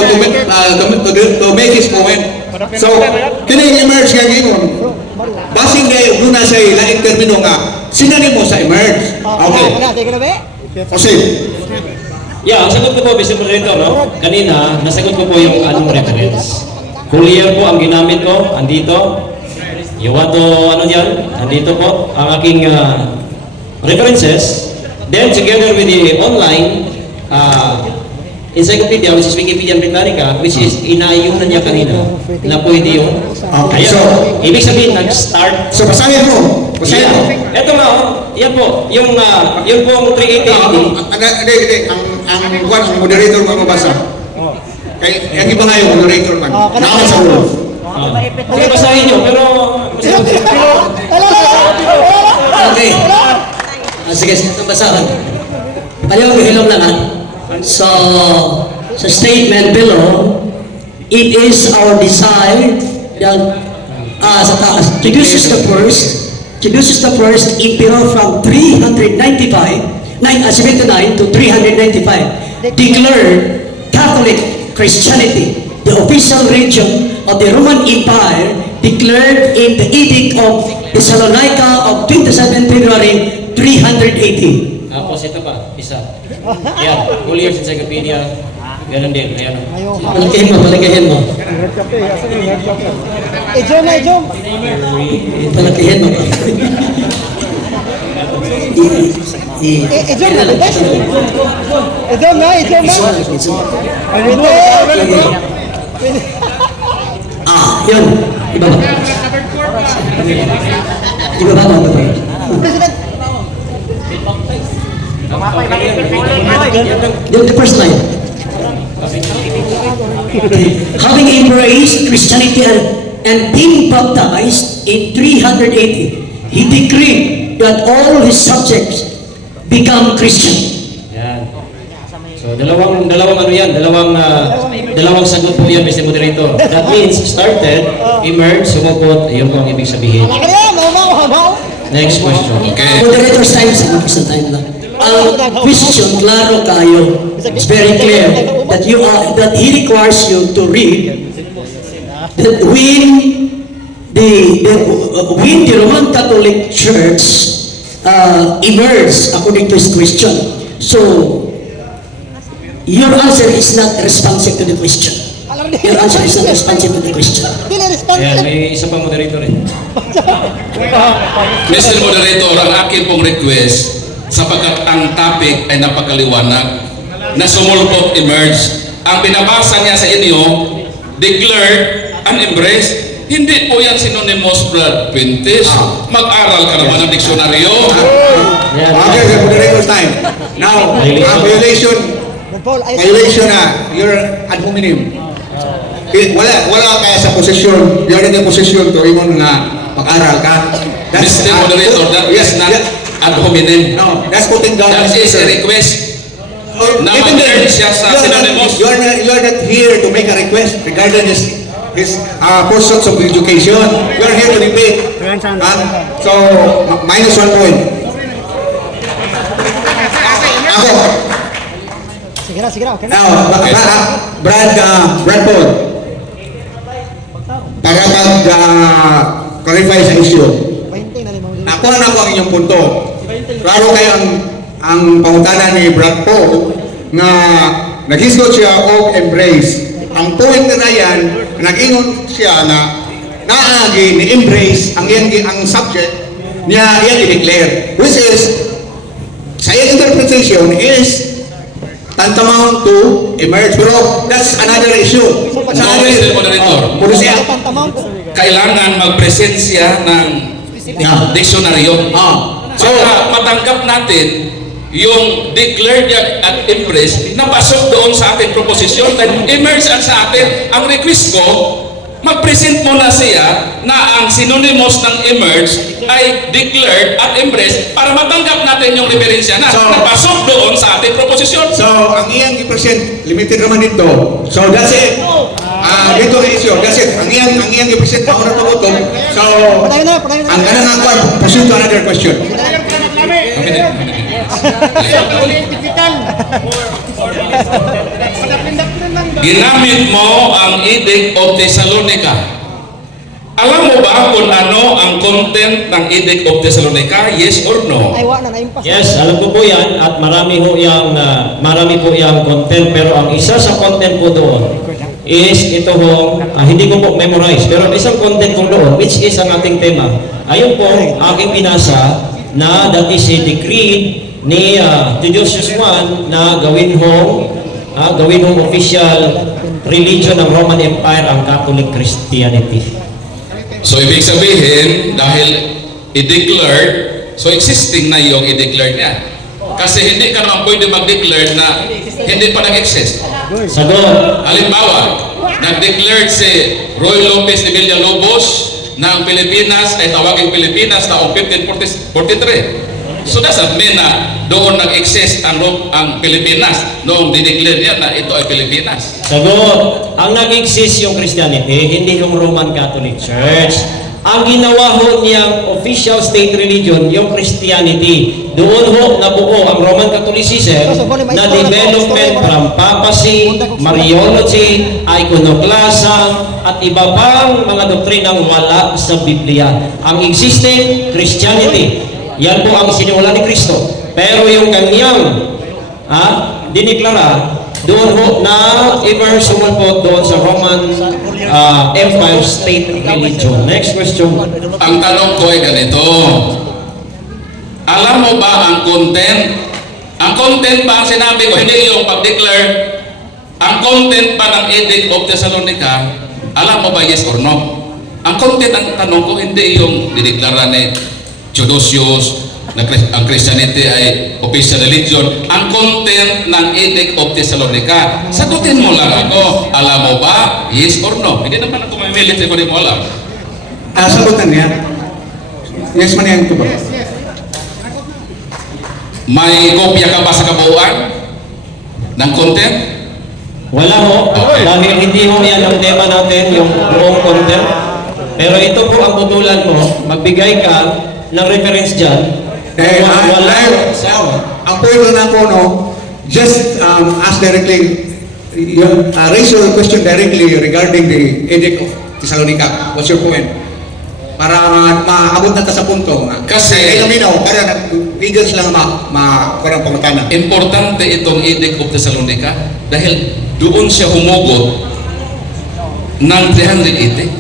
make his point. So, kini emerge kaya ginoon. basing kayo muna sa laing termino nga, sinanimo sa emerge. Okay. Sige na, be. Kasi, Yeah, ang sagot ko po, Mr. Moderator, no? Kanina, nasagot ko po yung anong reference. Full year po ang ginamit ko, andito. You want to, ano yan? Andito po, ang aking references. Then, together with the online encyclopedia, which is Wikipedia Britannica, which is inayunan niya kanina, na pwede yung... Okay, Ayan, so- ibig sabihin, nag-start. so basahin mo. Basahin mo. Ito nga, oh, yan po, yung pong 380. Ang moderator mo mabasa. Kaya, yung iba nga yung moderator man. Nakaw sa ulo. Sige, basahin nyo, pero... Okay. Sige, itong basahan. Ayaw, hilom lang ha. So, sa statement below, it is our desire that, sa taas, reduces the first imperial from 79 to 395, declared Catholic Christianity, the official religion of the Roman Empire, declared in the Edict of Thessalonica of 27 February 380. Tapos ito pa, isa. Yan, full years encyclopedia. Ganun din, ayan. Palakihin mo. Ijom na, ijom. Palakihin mo. Ijom na, best. Ijom na, ijom na. Yun. Ibaba. Ibaba mo. President. The first line. Having embraced Christianity and being baptized in 380, he decreed that all his subjects become Christian. Yan. So, dalawang ano yan, dalawang sagot po yan, Mr. Moderator. That means, started, emerged, sumupot, ayun po ang ibig sabihin. Kaya, mau. Next question. Okay. Moderator's time, isang time lang. Ang question, klaro kayo. It's very clear that he requires you to read that when the Roman Catholic Church emerged according to his question. So, your answer is not responsive to the question. Your answer is not responsive to the question. Dili Ayan, responsive. may isa pang moderator eh. Mr. Moderator, ang akin pong request, sapagkat ang topic ay napakaliwanag, na sumulpot emerge. Ang binabasa niya sa inyo, declared and embraced. Hindi po yan synonymous, Brad Pintis. Mag-aral ka naman ng diksyonaryo. Yan. Okay, the moderator's time. Now, violation na, you're ad hominem. Wala kaya sa posisyon, you're in the position to imon nga mag-aral ka. Mr. Moderator, that is not ad hominem. No, that's putting down That the is a speaker. request. Na Even then, mag-learn siya sa synonymous. you're not here to make a request regarding his pursuits of education. You're here to debate. So, minus 1 point. Ako, Sige na, okay na. now, Brad Paul, para mag-clarify sa issue. 20 na limang libo. Nakuha na ko ang inyong punto. Klaro kayo ang pangutanan ni Brad Paul na naghisgot siya o embrace. Ang point na yan, nag-ingon siya na naagi ni embrace ang subject niya i-declare. Which is, sa iyong interpretation is tantamount to emerge. Pero that's another issue. That's No, another Mr. Moderator. Moderator. Tantamount. Kailangan magpresensya ng diksyonaryo. So, Para matanggap natin yung declared at embrace na pasok doon sa ating proposisyon and emerge sa atin. Ang request ko, mag-present muna siya na ang synonymous ng emerge ay declared at embrace para matanggap natin yung referensya na So- napasok doon sa ating proposisyon. So, ang iyang i-present, limited naman dito. So, that's it. Dito na issue, that's it. Ang iyang i-present, ako na pagutong. So, Patayin na. ang ganang ako, proceed to another question. Ginamit mo ang Edict of Thessalonica Alam mo ba kung ano ang content ng Edict of Thessalonica? Yes or no? Ay, wala na, naimpas. Yes, alam ko po yan at marami po yung content, pero ang isa sa content po doon is ito ho, hindi ko po memorize, pero isang content po doon which is ang ating tema. Ayun po, aking pinasa na that is a decree ni Theodosius I na gawin hong official religion ng Roman Empire ang Catholic Christianity. So ibig sabihin, dahil i-declared, so existing na yung i-declare niya. Kasi hindi ka naman pwede mag-declare na hindi pa nag-exist. Sagot. Halimbawa, nag-declared si Roy Lopez de Villalobos na ang Pilipinas ay tawaging Pilipinas taong 1543. So doesn't mean na doon nag-exist ang Pilipinas noong dineclare niya na ito ay Pilipinas. Sagot. Ang nag-exist yung Christianity, hindi yung Roman Catholic Church. Ang ginawa ho niyang official state religion, yung Christianity. Doon ho nabuo ang Roman Catholicism na development from papacy, Mariology, iconoclasm, at iba pang mga doktrinang wala sa Biblia. Ang existing Christianity, yan po ang sinimula ni Kristo. Pero yung kanyang diniklara, doon ho na ever sumulpot doon sa Roman Empire State Religion. Next question. Ang tanong ko ay ganito. Alam mo ba ang content? Ang content ba ang sinabi ko, hindi yung pag-declare. Ang content ba ng Edict of Thessalonica, alam mo ba yes or no? Ang content ang tanong ko, hindi yung dideklara ni Theodosius na ang Christianity ay official religion. Ang content ng Edict of Thessalonica, sagutin mo lang ako, alam mo ba yes or no? Hindi naman ako mamilit kung hindi mo alam. Sagutan niya. Yes man yan ko ba? May kopya ka ba sa kabuuan ng content? Wala ho. Okay. Dahil hindi ho yan ang tema natin, yung buong content. Pero ito po ang putulan mo, magbigay ka ng reference dyan. Ang point na ko, no, just ask directly, raise your question directly regarding the Edict of Thessalonica. What's your point? Para maabot na ta sa punto. Kasi- ay naminaw, kaya bigyan sila parang pangutana. Importante itong Edict of Thessalonica dahil doon siya humugot ng 380.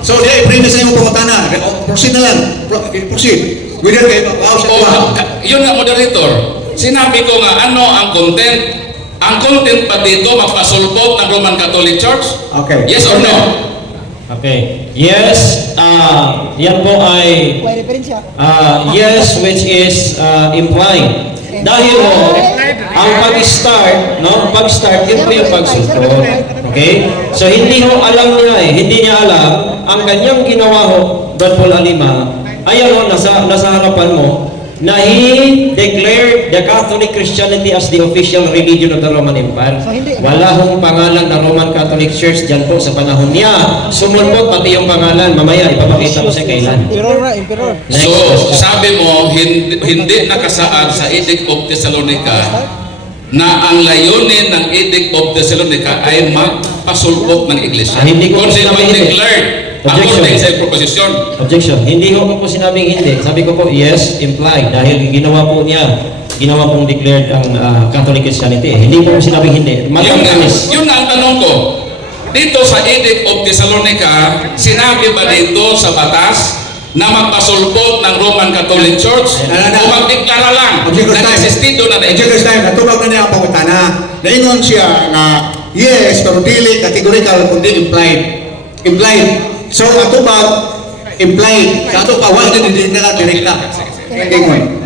So, i-bring na sa iyong pangutana. Proceed na lang. Proceed. Within kayo, Yun nga, moderator. Sinabi ko nga, ano ang content? Ang content pa dito, magpasulpot ng Roman Catholic Church? Okay. Yes or no? Okay. Yes, yan po ay May referensya. yes, which is implying. Dahil ho, ang pag-start, no? Pag-start, yun po yung pagsulpot. Okay? So, hindi ho alam niya hindi niya alam, ang kanyang ginawa ho, Brad Paul Alima, ayan ho, nasa harapan mo, na he declared the Catholic Christianity as the official religion of the Roman Empire. So, hindi. Wala hong pangalan na Roman Catholic Church dyan po sa panahon niya. Sumulpot pati yung pangalan. Mamaya, ipapakita ko sa kailan. Emperor. Next So, question. sabi mo, hindi nakasaad sa Edict of Thessalonica na ang layunin ng Edict of Thessalonica ay magpasulpot ng iglesia. Hindi ko Consequently sinabi- declared Objection. according sa proposition. Objection. Hindi ko po sinabing hindi. Sabi ko po, yes, implied. Dahil ginawa pong declared ang Catholic Christianity. Hindi po sinabing hindi. Yun na ang tanong ko. Dito sa Edict of Thessalonica, sinabi ba dito sa batas na magpasulpot ng Roman Catholic Church o magdeklara lang na existido na Objector's time, natubag na niya ang pangutana. Naingon siya na yes, pero dili categorical, kundi implied. Implied. So, atubag, implied. Sa atubag, wala na direkta. Ingon.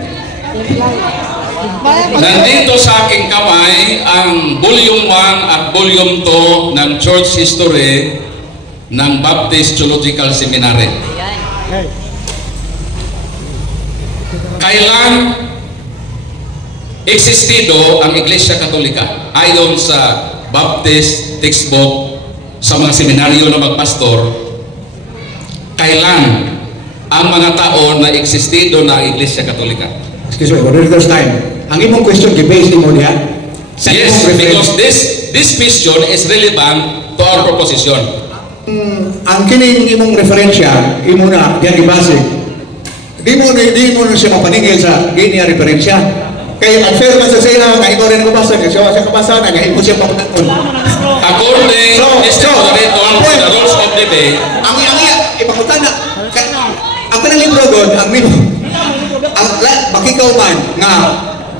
Nandito sa aking kamay ang Volume 1 at Volume 2 ng Church History ng Baptist Theological Seminary. Kailan existido ang Iglesia Katolika ayon sa Baptist textbook sa mga seminaryo na magpastor? Kailan ang mga taon na existido na Iglesia Katolika? Excuse me, moderator's time. Ang imong question, gi-base ni mo diya? Sa Yes, imong reference. because this question is relevant to our proposition. ang kining imong referensya, imo na, diyan ibase. Di mo na siya mapaningil sa ginya referensya. Kaya unfair man sa siya, nga ikaw rin nabasa niya, siya kabasa na, nga ikaw siya papunakon. According, Mr. Moderator, to the rules of debate, Ang ipakutan na, ang kanang libro doon, makikaw man, nga,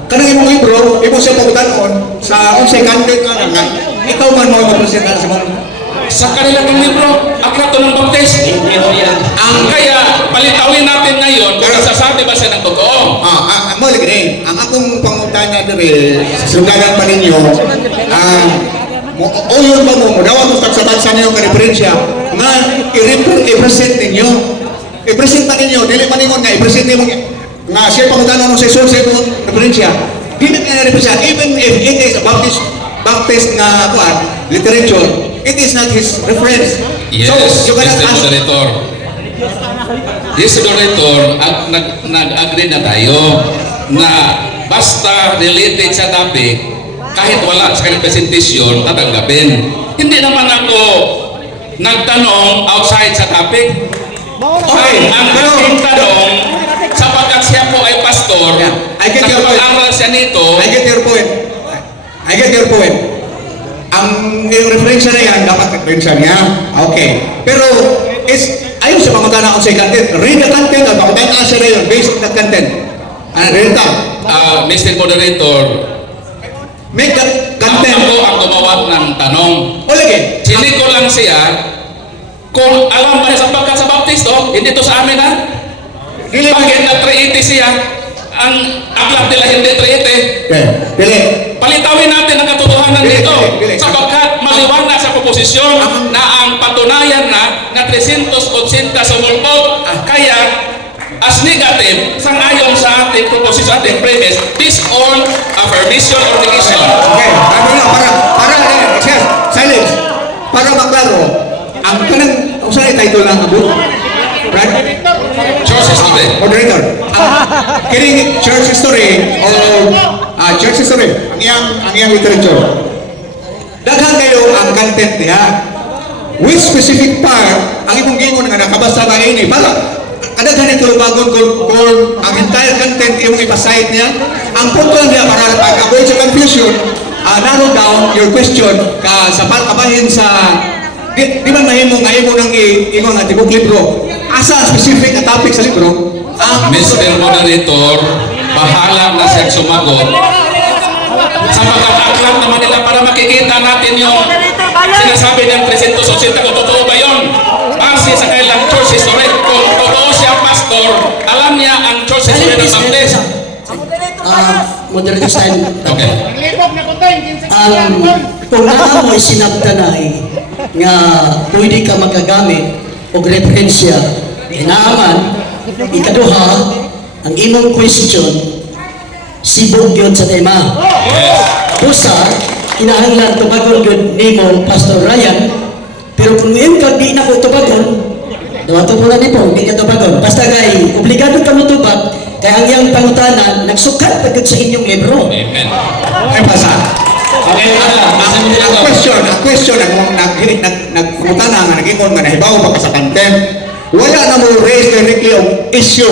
kanang imong libro, imo siya pagutanon sa unsay candidate nga, ikaw man mo mapresenta sa mga sa kanilang libro, Aklat ng Baptist. Hindi ho yan. Ang kaya, palitawin natin ngayon kung nasasabi ba siya ng totoo. mo lagi rin, ang akong pangutana dire, sugagan pa ninyo, o yun ba mo, dawa mo tagsa-tagsa ninyo ka referensya, nga i-present ninyo. I-present pa ninyo, dili pa ninyo nga, i-present ninyo nga siya pangutana nung sa source mo referensya. Dili ka na-represent, even if it is a Baptist na literature, it is not his reference. Yes, so, you cannot Mr. ask. Moderator. Yes, Moderator, nag-agree na tayo na basta related sa topic, kahit wala sa kanyang presentation, tatanggapin. Hindi naman ako nagtanong outside sa topic. Okay, Ang aking tanong, sapagkat siya po ay pastor, Yeah, I get your point. nagpapag-aral siya nito, I get your point. I get your point. Ang yung referensya na yan, dapat referensya niya. Okay. Pero, ayaw siya pangutana kung sa content. Read the content at pangutana siya na yun based on the content. Read that. Mr. Moderator, Make the content. ako ang gumawa ng tanong. O lagi. Sini ko lang siya, kung alam ba niya sapagkat sa Baptist, hindi to sa amin ha? Dili. Bakit na 380 siya? Ang aklat nila hindi 380. Okay. Dili. Palitawin natin ang katotohanan Dili, dito. dili. Sapagkat maliwanag sa proposisyon na ang patunayan na 380 sumulpot. Kaya, as negative, sangayon sa ating proposisyon, ating premise, this all affirmation or negation. Okay. Yes, silence. Para maklaro, ang kanang, usay title ng book. Right? Church history. Moderator. Kining church history o church history, ang iyang literature. Daghan kayo ang content niya. Which specific part ang imong gingon nga nakabasa na ini para kadaghan ito lumagon kung ang entire content imong ipasahit niya. Ang punto lang niya para avoid sa confusion, narrow down your question sa pagkabahin sa di man mahimo nga imo nang ingon nga tibok libro. Asa specific na topic sa libro? Mr. Moderator, bahala na siya sumagot. Sapagkat aklat naman nila para makikita natin yung sinasabi ng 380 kung totoo ba yun. Base sa kailang church history, kung totoo siya pastor, alam niya ang church history ng Baptist. Moderator style. Okay. Kung naa mo'y sinabtanay nga pwede ka magagamit o referensya, inaaman, ikaduha, ang imong question, sibog yun sa tema. Pusa, kinahanglan tubagon yun nimo Pastor Ryan, pero kung ngayon ka di na ko tubagon, dawato mo na ni po, hindi ka tubagon. Basta kay, obligado ka mo tubag, kaya ang iyang pangutanan, nagsukat pagod sa inyong libro. Amen. Ay basa. Okay, Ang question nagputana nga nag-ingon nga nahibaw pa ka sa content. Wala na mo raise directly of issue.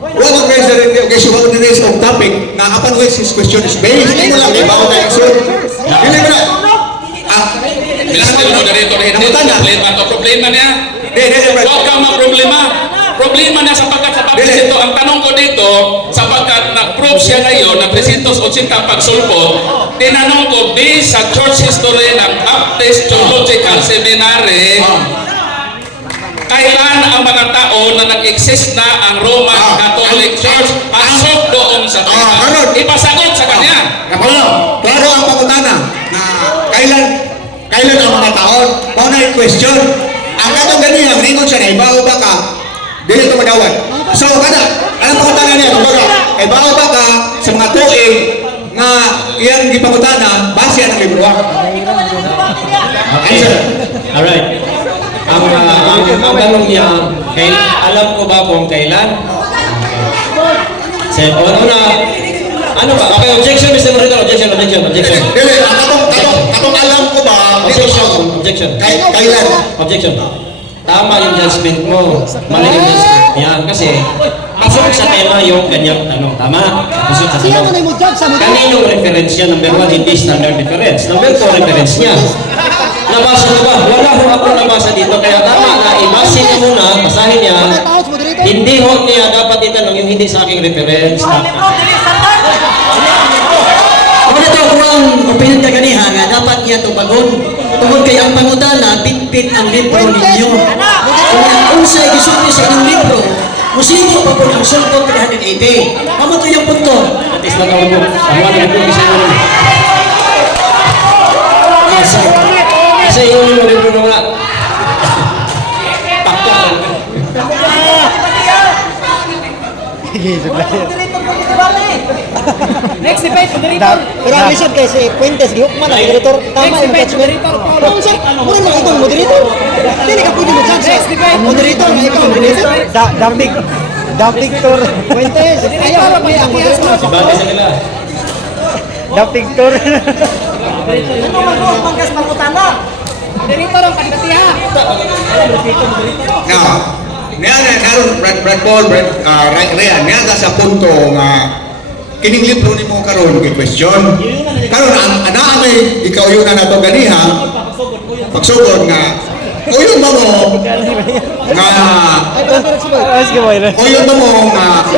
Wala mo raise directly of issue. Wala mo raise of topic na upon which his question is based. Hindi mo lang nahibaw na issue. Hindi mo na. Mr. Moderator, hindi problema to problema niya. Huwag kang mag-problema. Problema niya sapagkat sa Baptist ito. Ang tanong ko dito, sapagkat nag-prove siya ngayon na 380 pagsulpo, tinanong ko, based sa church history ng Baptist Theological Seminary, kailan ang mga tao na nag-exist na ang Roman Catholic Church pasok doon sa tema? Ipasagot sa kanya. Klaro ang pangutana na kailan ang mga taon mao na yung question. Ang katong ganyan, ringon siya na ibaw ba ka dili ito madawat. So anong pangutana niya? Kumbaga, ibaw ba ka sa mga tuig nga iyang gipangutana base ang libro. Okay. Alright. Ang tanong niya, alam ko ba kung kailan? Ano ba? Okay, objection, Mr. Moderator. Objection. Dili, ang katong alam ko ba dito sa Objection. Kailan? Objection. Tama yung judgment mo. Mali yung judgment niya. Kasi, pasok sa tema yung kanyang tanong. Tama? Pasok sa Siya tanong. man ay mo judge sa mga. Kaninong reference niya? Number 1, hindi standard reference. Number 2, reference niya. Nabasa ko ba? Wala ho ako nabasa dito. Kaya tama na, ibase niya muna, basahin niya. Mga tao mo dito. Hindi ho niya dapat itanong yung hindi sa aking reference. Kung ito ako ang opinion ka ganiha nga dapat niya tubagon. Tungod kay ang pangutana, pitpit ang libro ninyo. Kung ang unsay gisulti sa inyong libro, musino pa po ang sultong 380. Amo to yung punto. At least matawag mo. Ang wala na po kasi mo. Kasi yung libro na wala. Pakta. Next debate, moderator. Pero ang mission kay si Fuentes, gihukman ang moderator. Tama yung judgment. Kung siya, muna lang ikaw ang moderator. Hindi ka pwede mo judge. Ang moderator, nga ikaw ang moderator. Da Victor, Fuentes, ayaw mo may ang moderator. Si Bante sa nila. Da Victor. Ano mag-uot manggas mangutana? Moderator ang kandidatiha. Now, naron Brad Paul, Ryan, niya sa punto nga kining libro ni mo karon kay question. Karon ang anaa may ikaw yun na nato ganiha pagsugod nga uyon ba mo nga Sige mo ina. uyon ba mo nga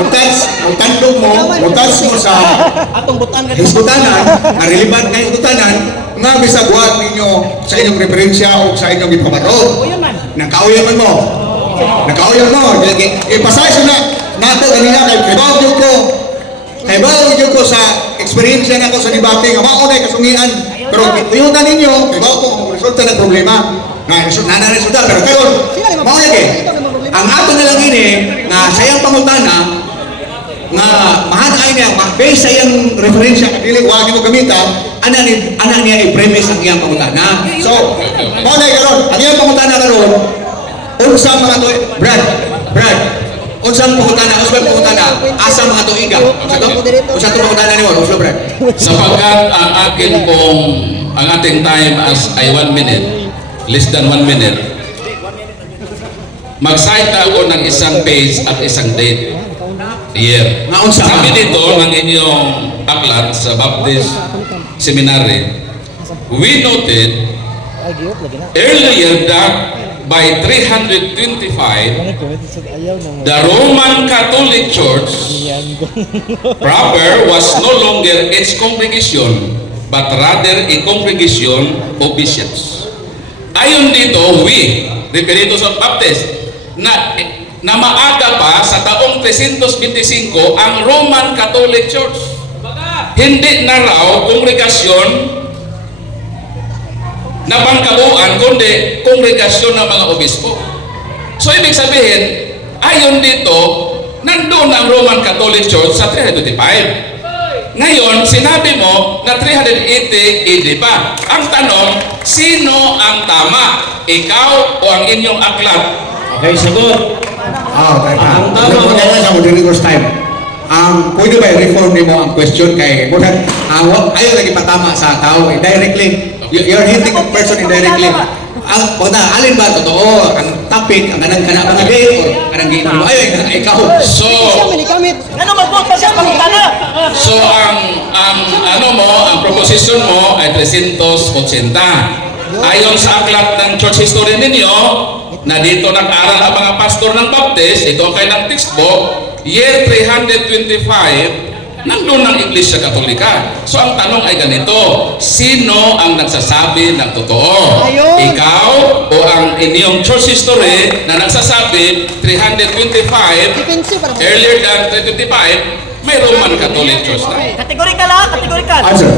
utandog mo mo sa Atong butan ka. hisgutanan nga relevant nga hisgutanan nga bisagwat ninyo sa inyong referensya o sa inyong ipamaro. Nakauyan man mo. Nakauyan mo. Ipasay sila nato ganina kay bawag ko sa experience na ko sa debate nga maunay kasungian. Pero uyunan ninyo kay bawag ko ang resulta ng problema. Na resulta pero karon maunay kay ang ato nilang ini nga sayang pangutana nga mahanay niya base sa iyang referensya dili wa mo gamita ana niya i-premise ang iyang pangutana. So maunay karon ang iyang pangutana karon unsa mga to Brad unsang pangutana asa mga to iga unsa to pangutana nimo unsa Brad Sapagkat ang ang ating time as ay 1 minute, less than 1 minute, mag-cite ako ng isang page at isang date. Year. Nga unsa? Sabi dito ng inyong aklat sa Baptist Seminary, we noted Ay giyot lagi na. earlier that by 325, Ayaw nang the Roman Catholic Church proper was no longer its congregation, but rather a congregation of bishops. Ayon dito, we, referido sa Baptist, na maaga pa sa taong 325 ang Roman Catholic Church. Hindi na raw kongregasyon na pangkabuuan, kundi kongregasyon ng mga obispo. So ibig sabihin, ayon dito, nandun ang Roman Catholic Church sa 325. Ngayon, sinabi mo na 380 AD pa. Ang tanong, sino ang tama? Ikaw o ang inyong aklat? Okay, sagot. Ang tama mo. sa moderator's time. Pwede ba i-reform nimo ang question kay murag ayaw lagi patama sa tao directly. You're hitting a person indirectly. Alin ba totoo ang topic ang kanang mga day or kanang giingon mo ayaw ikaw. So, Siya man ikamit. Ano mag-uot manggas mangutana? So ang proposition mo ay 380. Ayon sa aklat ng church history ninyo, na dito nag-aral ang mga pastor ng Baptist, ito kay ng textbook, year 325, nandun ang Iglesia Katolika. So ang tanong ay ganito, sino ang nagsasabi ng totoo? Ayun. Ikaw o ang inyong church history na nagsasabi 325, Defensive para earlier than 325, may Roman Catholic Church na. Kategorikal ha, kategorikal. Answer.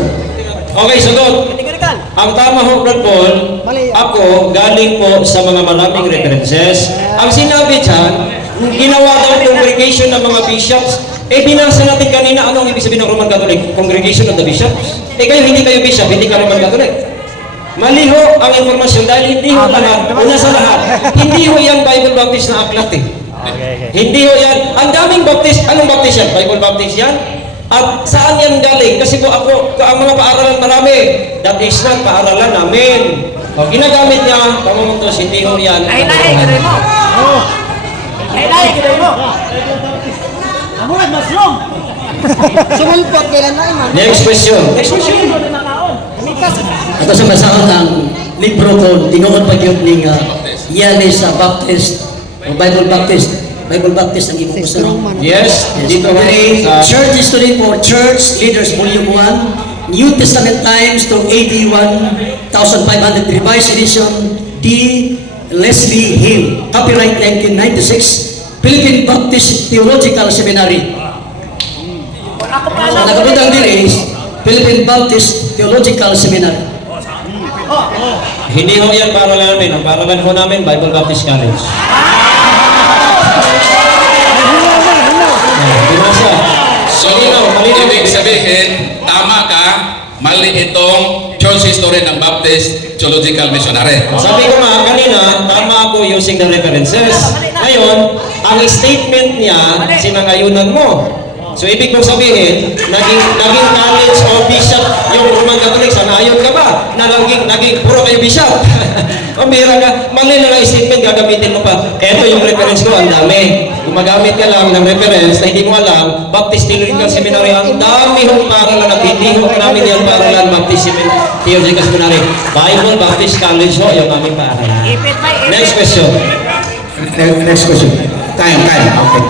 Okay, sagot. Kategorikal. Ang tama ho, Brad Paul, Mali. ako galing po sa mga maraming references. Ang sinabi dyan, ginawa daw congregation ng mga bishops. Binasa natin kanina, ano ang ibig sabihin ng Roman Catholic? Congregation of the bishops. Kayo, hindi kayo bishop, hindi ka Roman Catholic. Mali ho ang informasyon dahil hindi ho lahat, una sa lahat, hindi ho yan Bible Baptist na aklat eh. Hindi ho yan. Ang daming Baptist, anong Baptist yan? Bible Baptist yan? At saan yan galing? Kasi po ako, ang mga paaralan marami. That is not paaralan namin. O, ginagamit niya, pamuntos, hindi ho yan. Ay, ganoy mo. Ay, ganoy mo. Amulan, mushroom. Sumulpot kailan na man. Next question. Next question. Ato sa basahon ang libro ko tinuod pa gyud ning Yanis Baptist o Bible Baptist ang imong gusto no. Yes, dito Today, ha. Church History for Church Leaders Volume 1, New Testament Times to AD 1500 Revised Edition, D. Leslie Hill, copyright 1996, Philippine Baptist Theological Seminary. Ako pa So, lang. nakabutang diri is Philippine Baptist Theological Seminary. Hindi ho yan para namin. Ang paralan ho namin, Bible Baptist College. Binasa. So, Malinaw. ibig sabihin, tama ka, mali itong church history ng Baptist Theological Missionary. Sabi ko nga, kanina, tama ako using the references. Ngayon, ang statement niya, sinangayunan mo. So, ibig kong sabihin, naging college o bishop yung Roman Catholic, sangayon ka ba? Na naging puro kayo bishop. O bira ka, mali na lang statement, gagamitin mo pa. Eto yung reference ko, ang dami. Gumagamit ka lang ng reference na hindi mo alam, Baptist Theological Seminary, ang dami hong paralan at hindi ho namin yung paralan Baptist Theological Seminary. Bible Baptist College ho, yung aming paralan. Ipit pa, ipit. Next question. Next question. Time. Okay.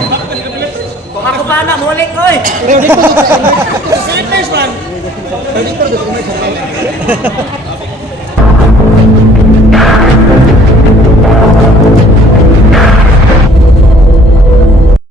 Kung ako pa na, muli ko eh. Pero dito sa Sentence man. Pero dito sa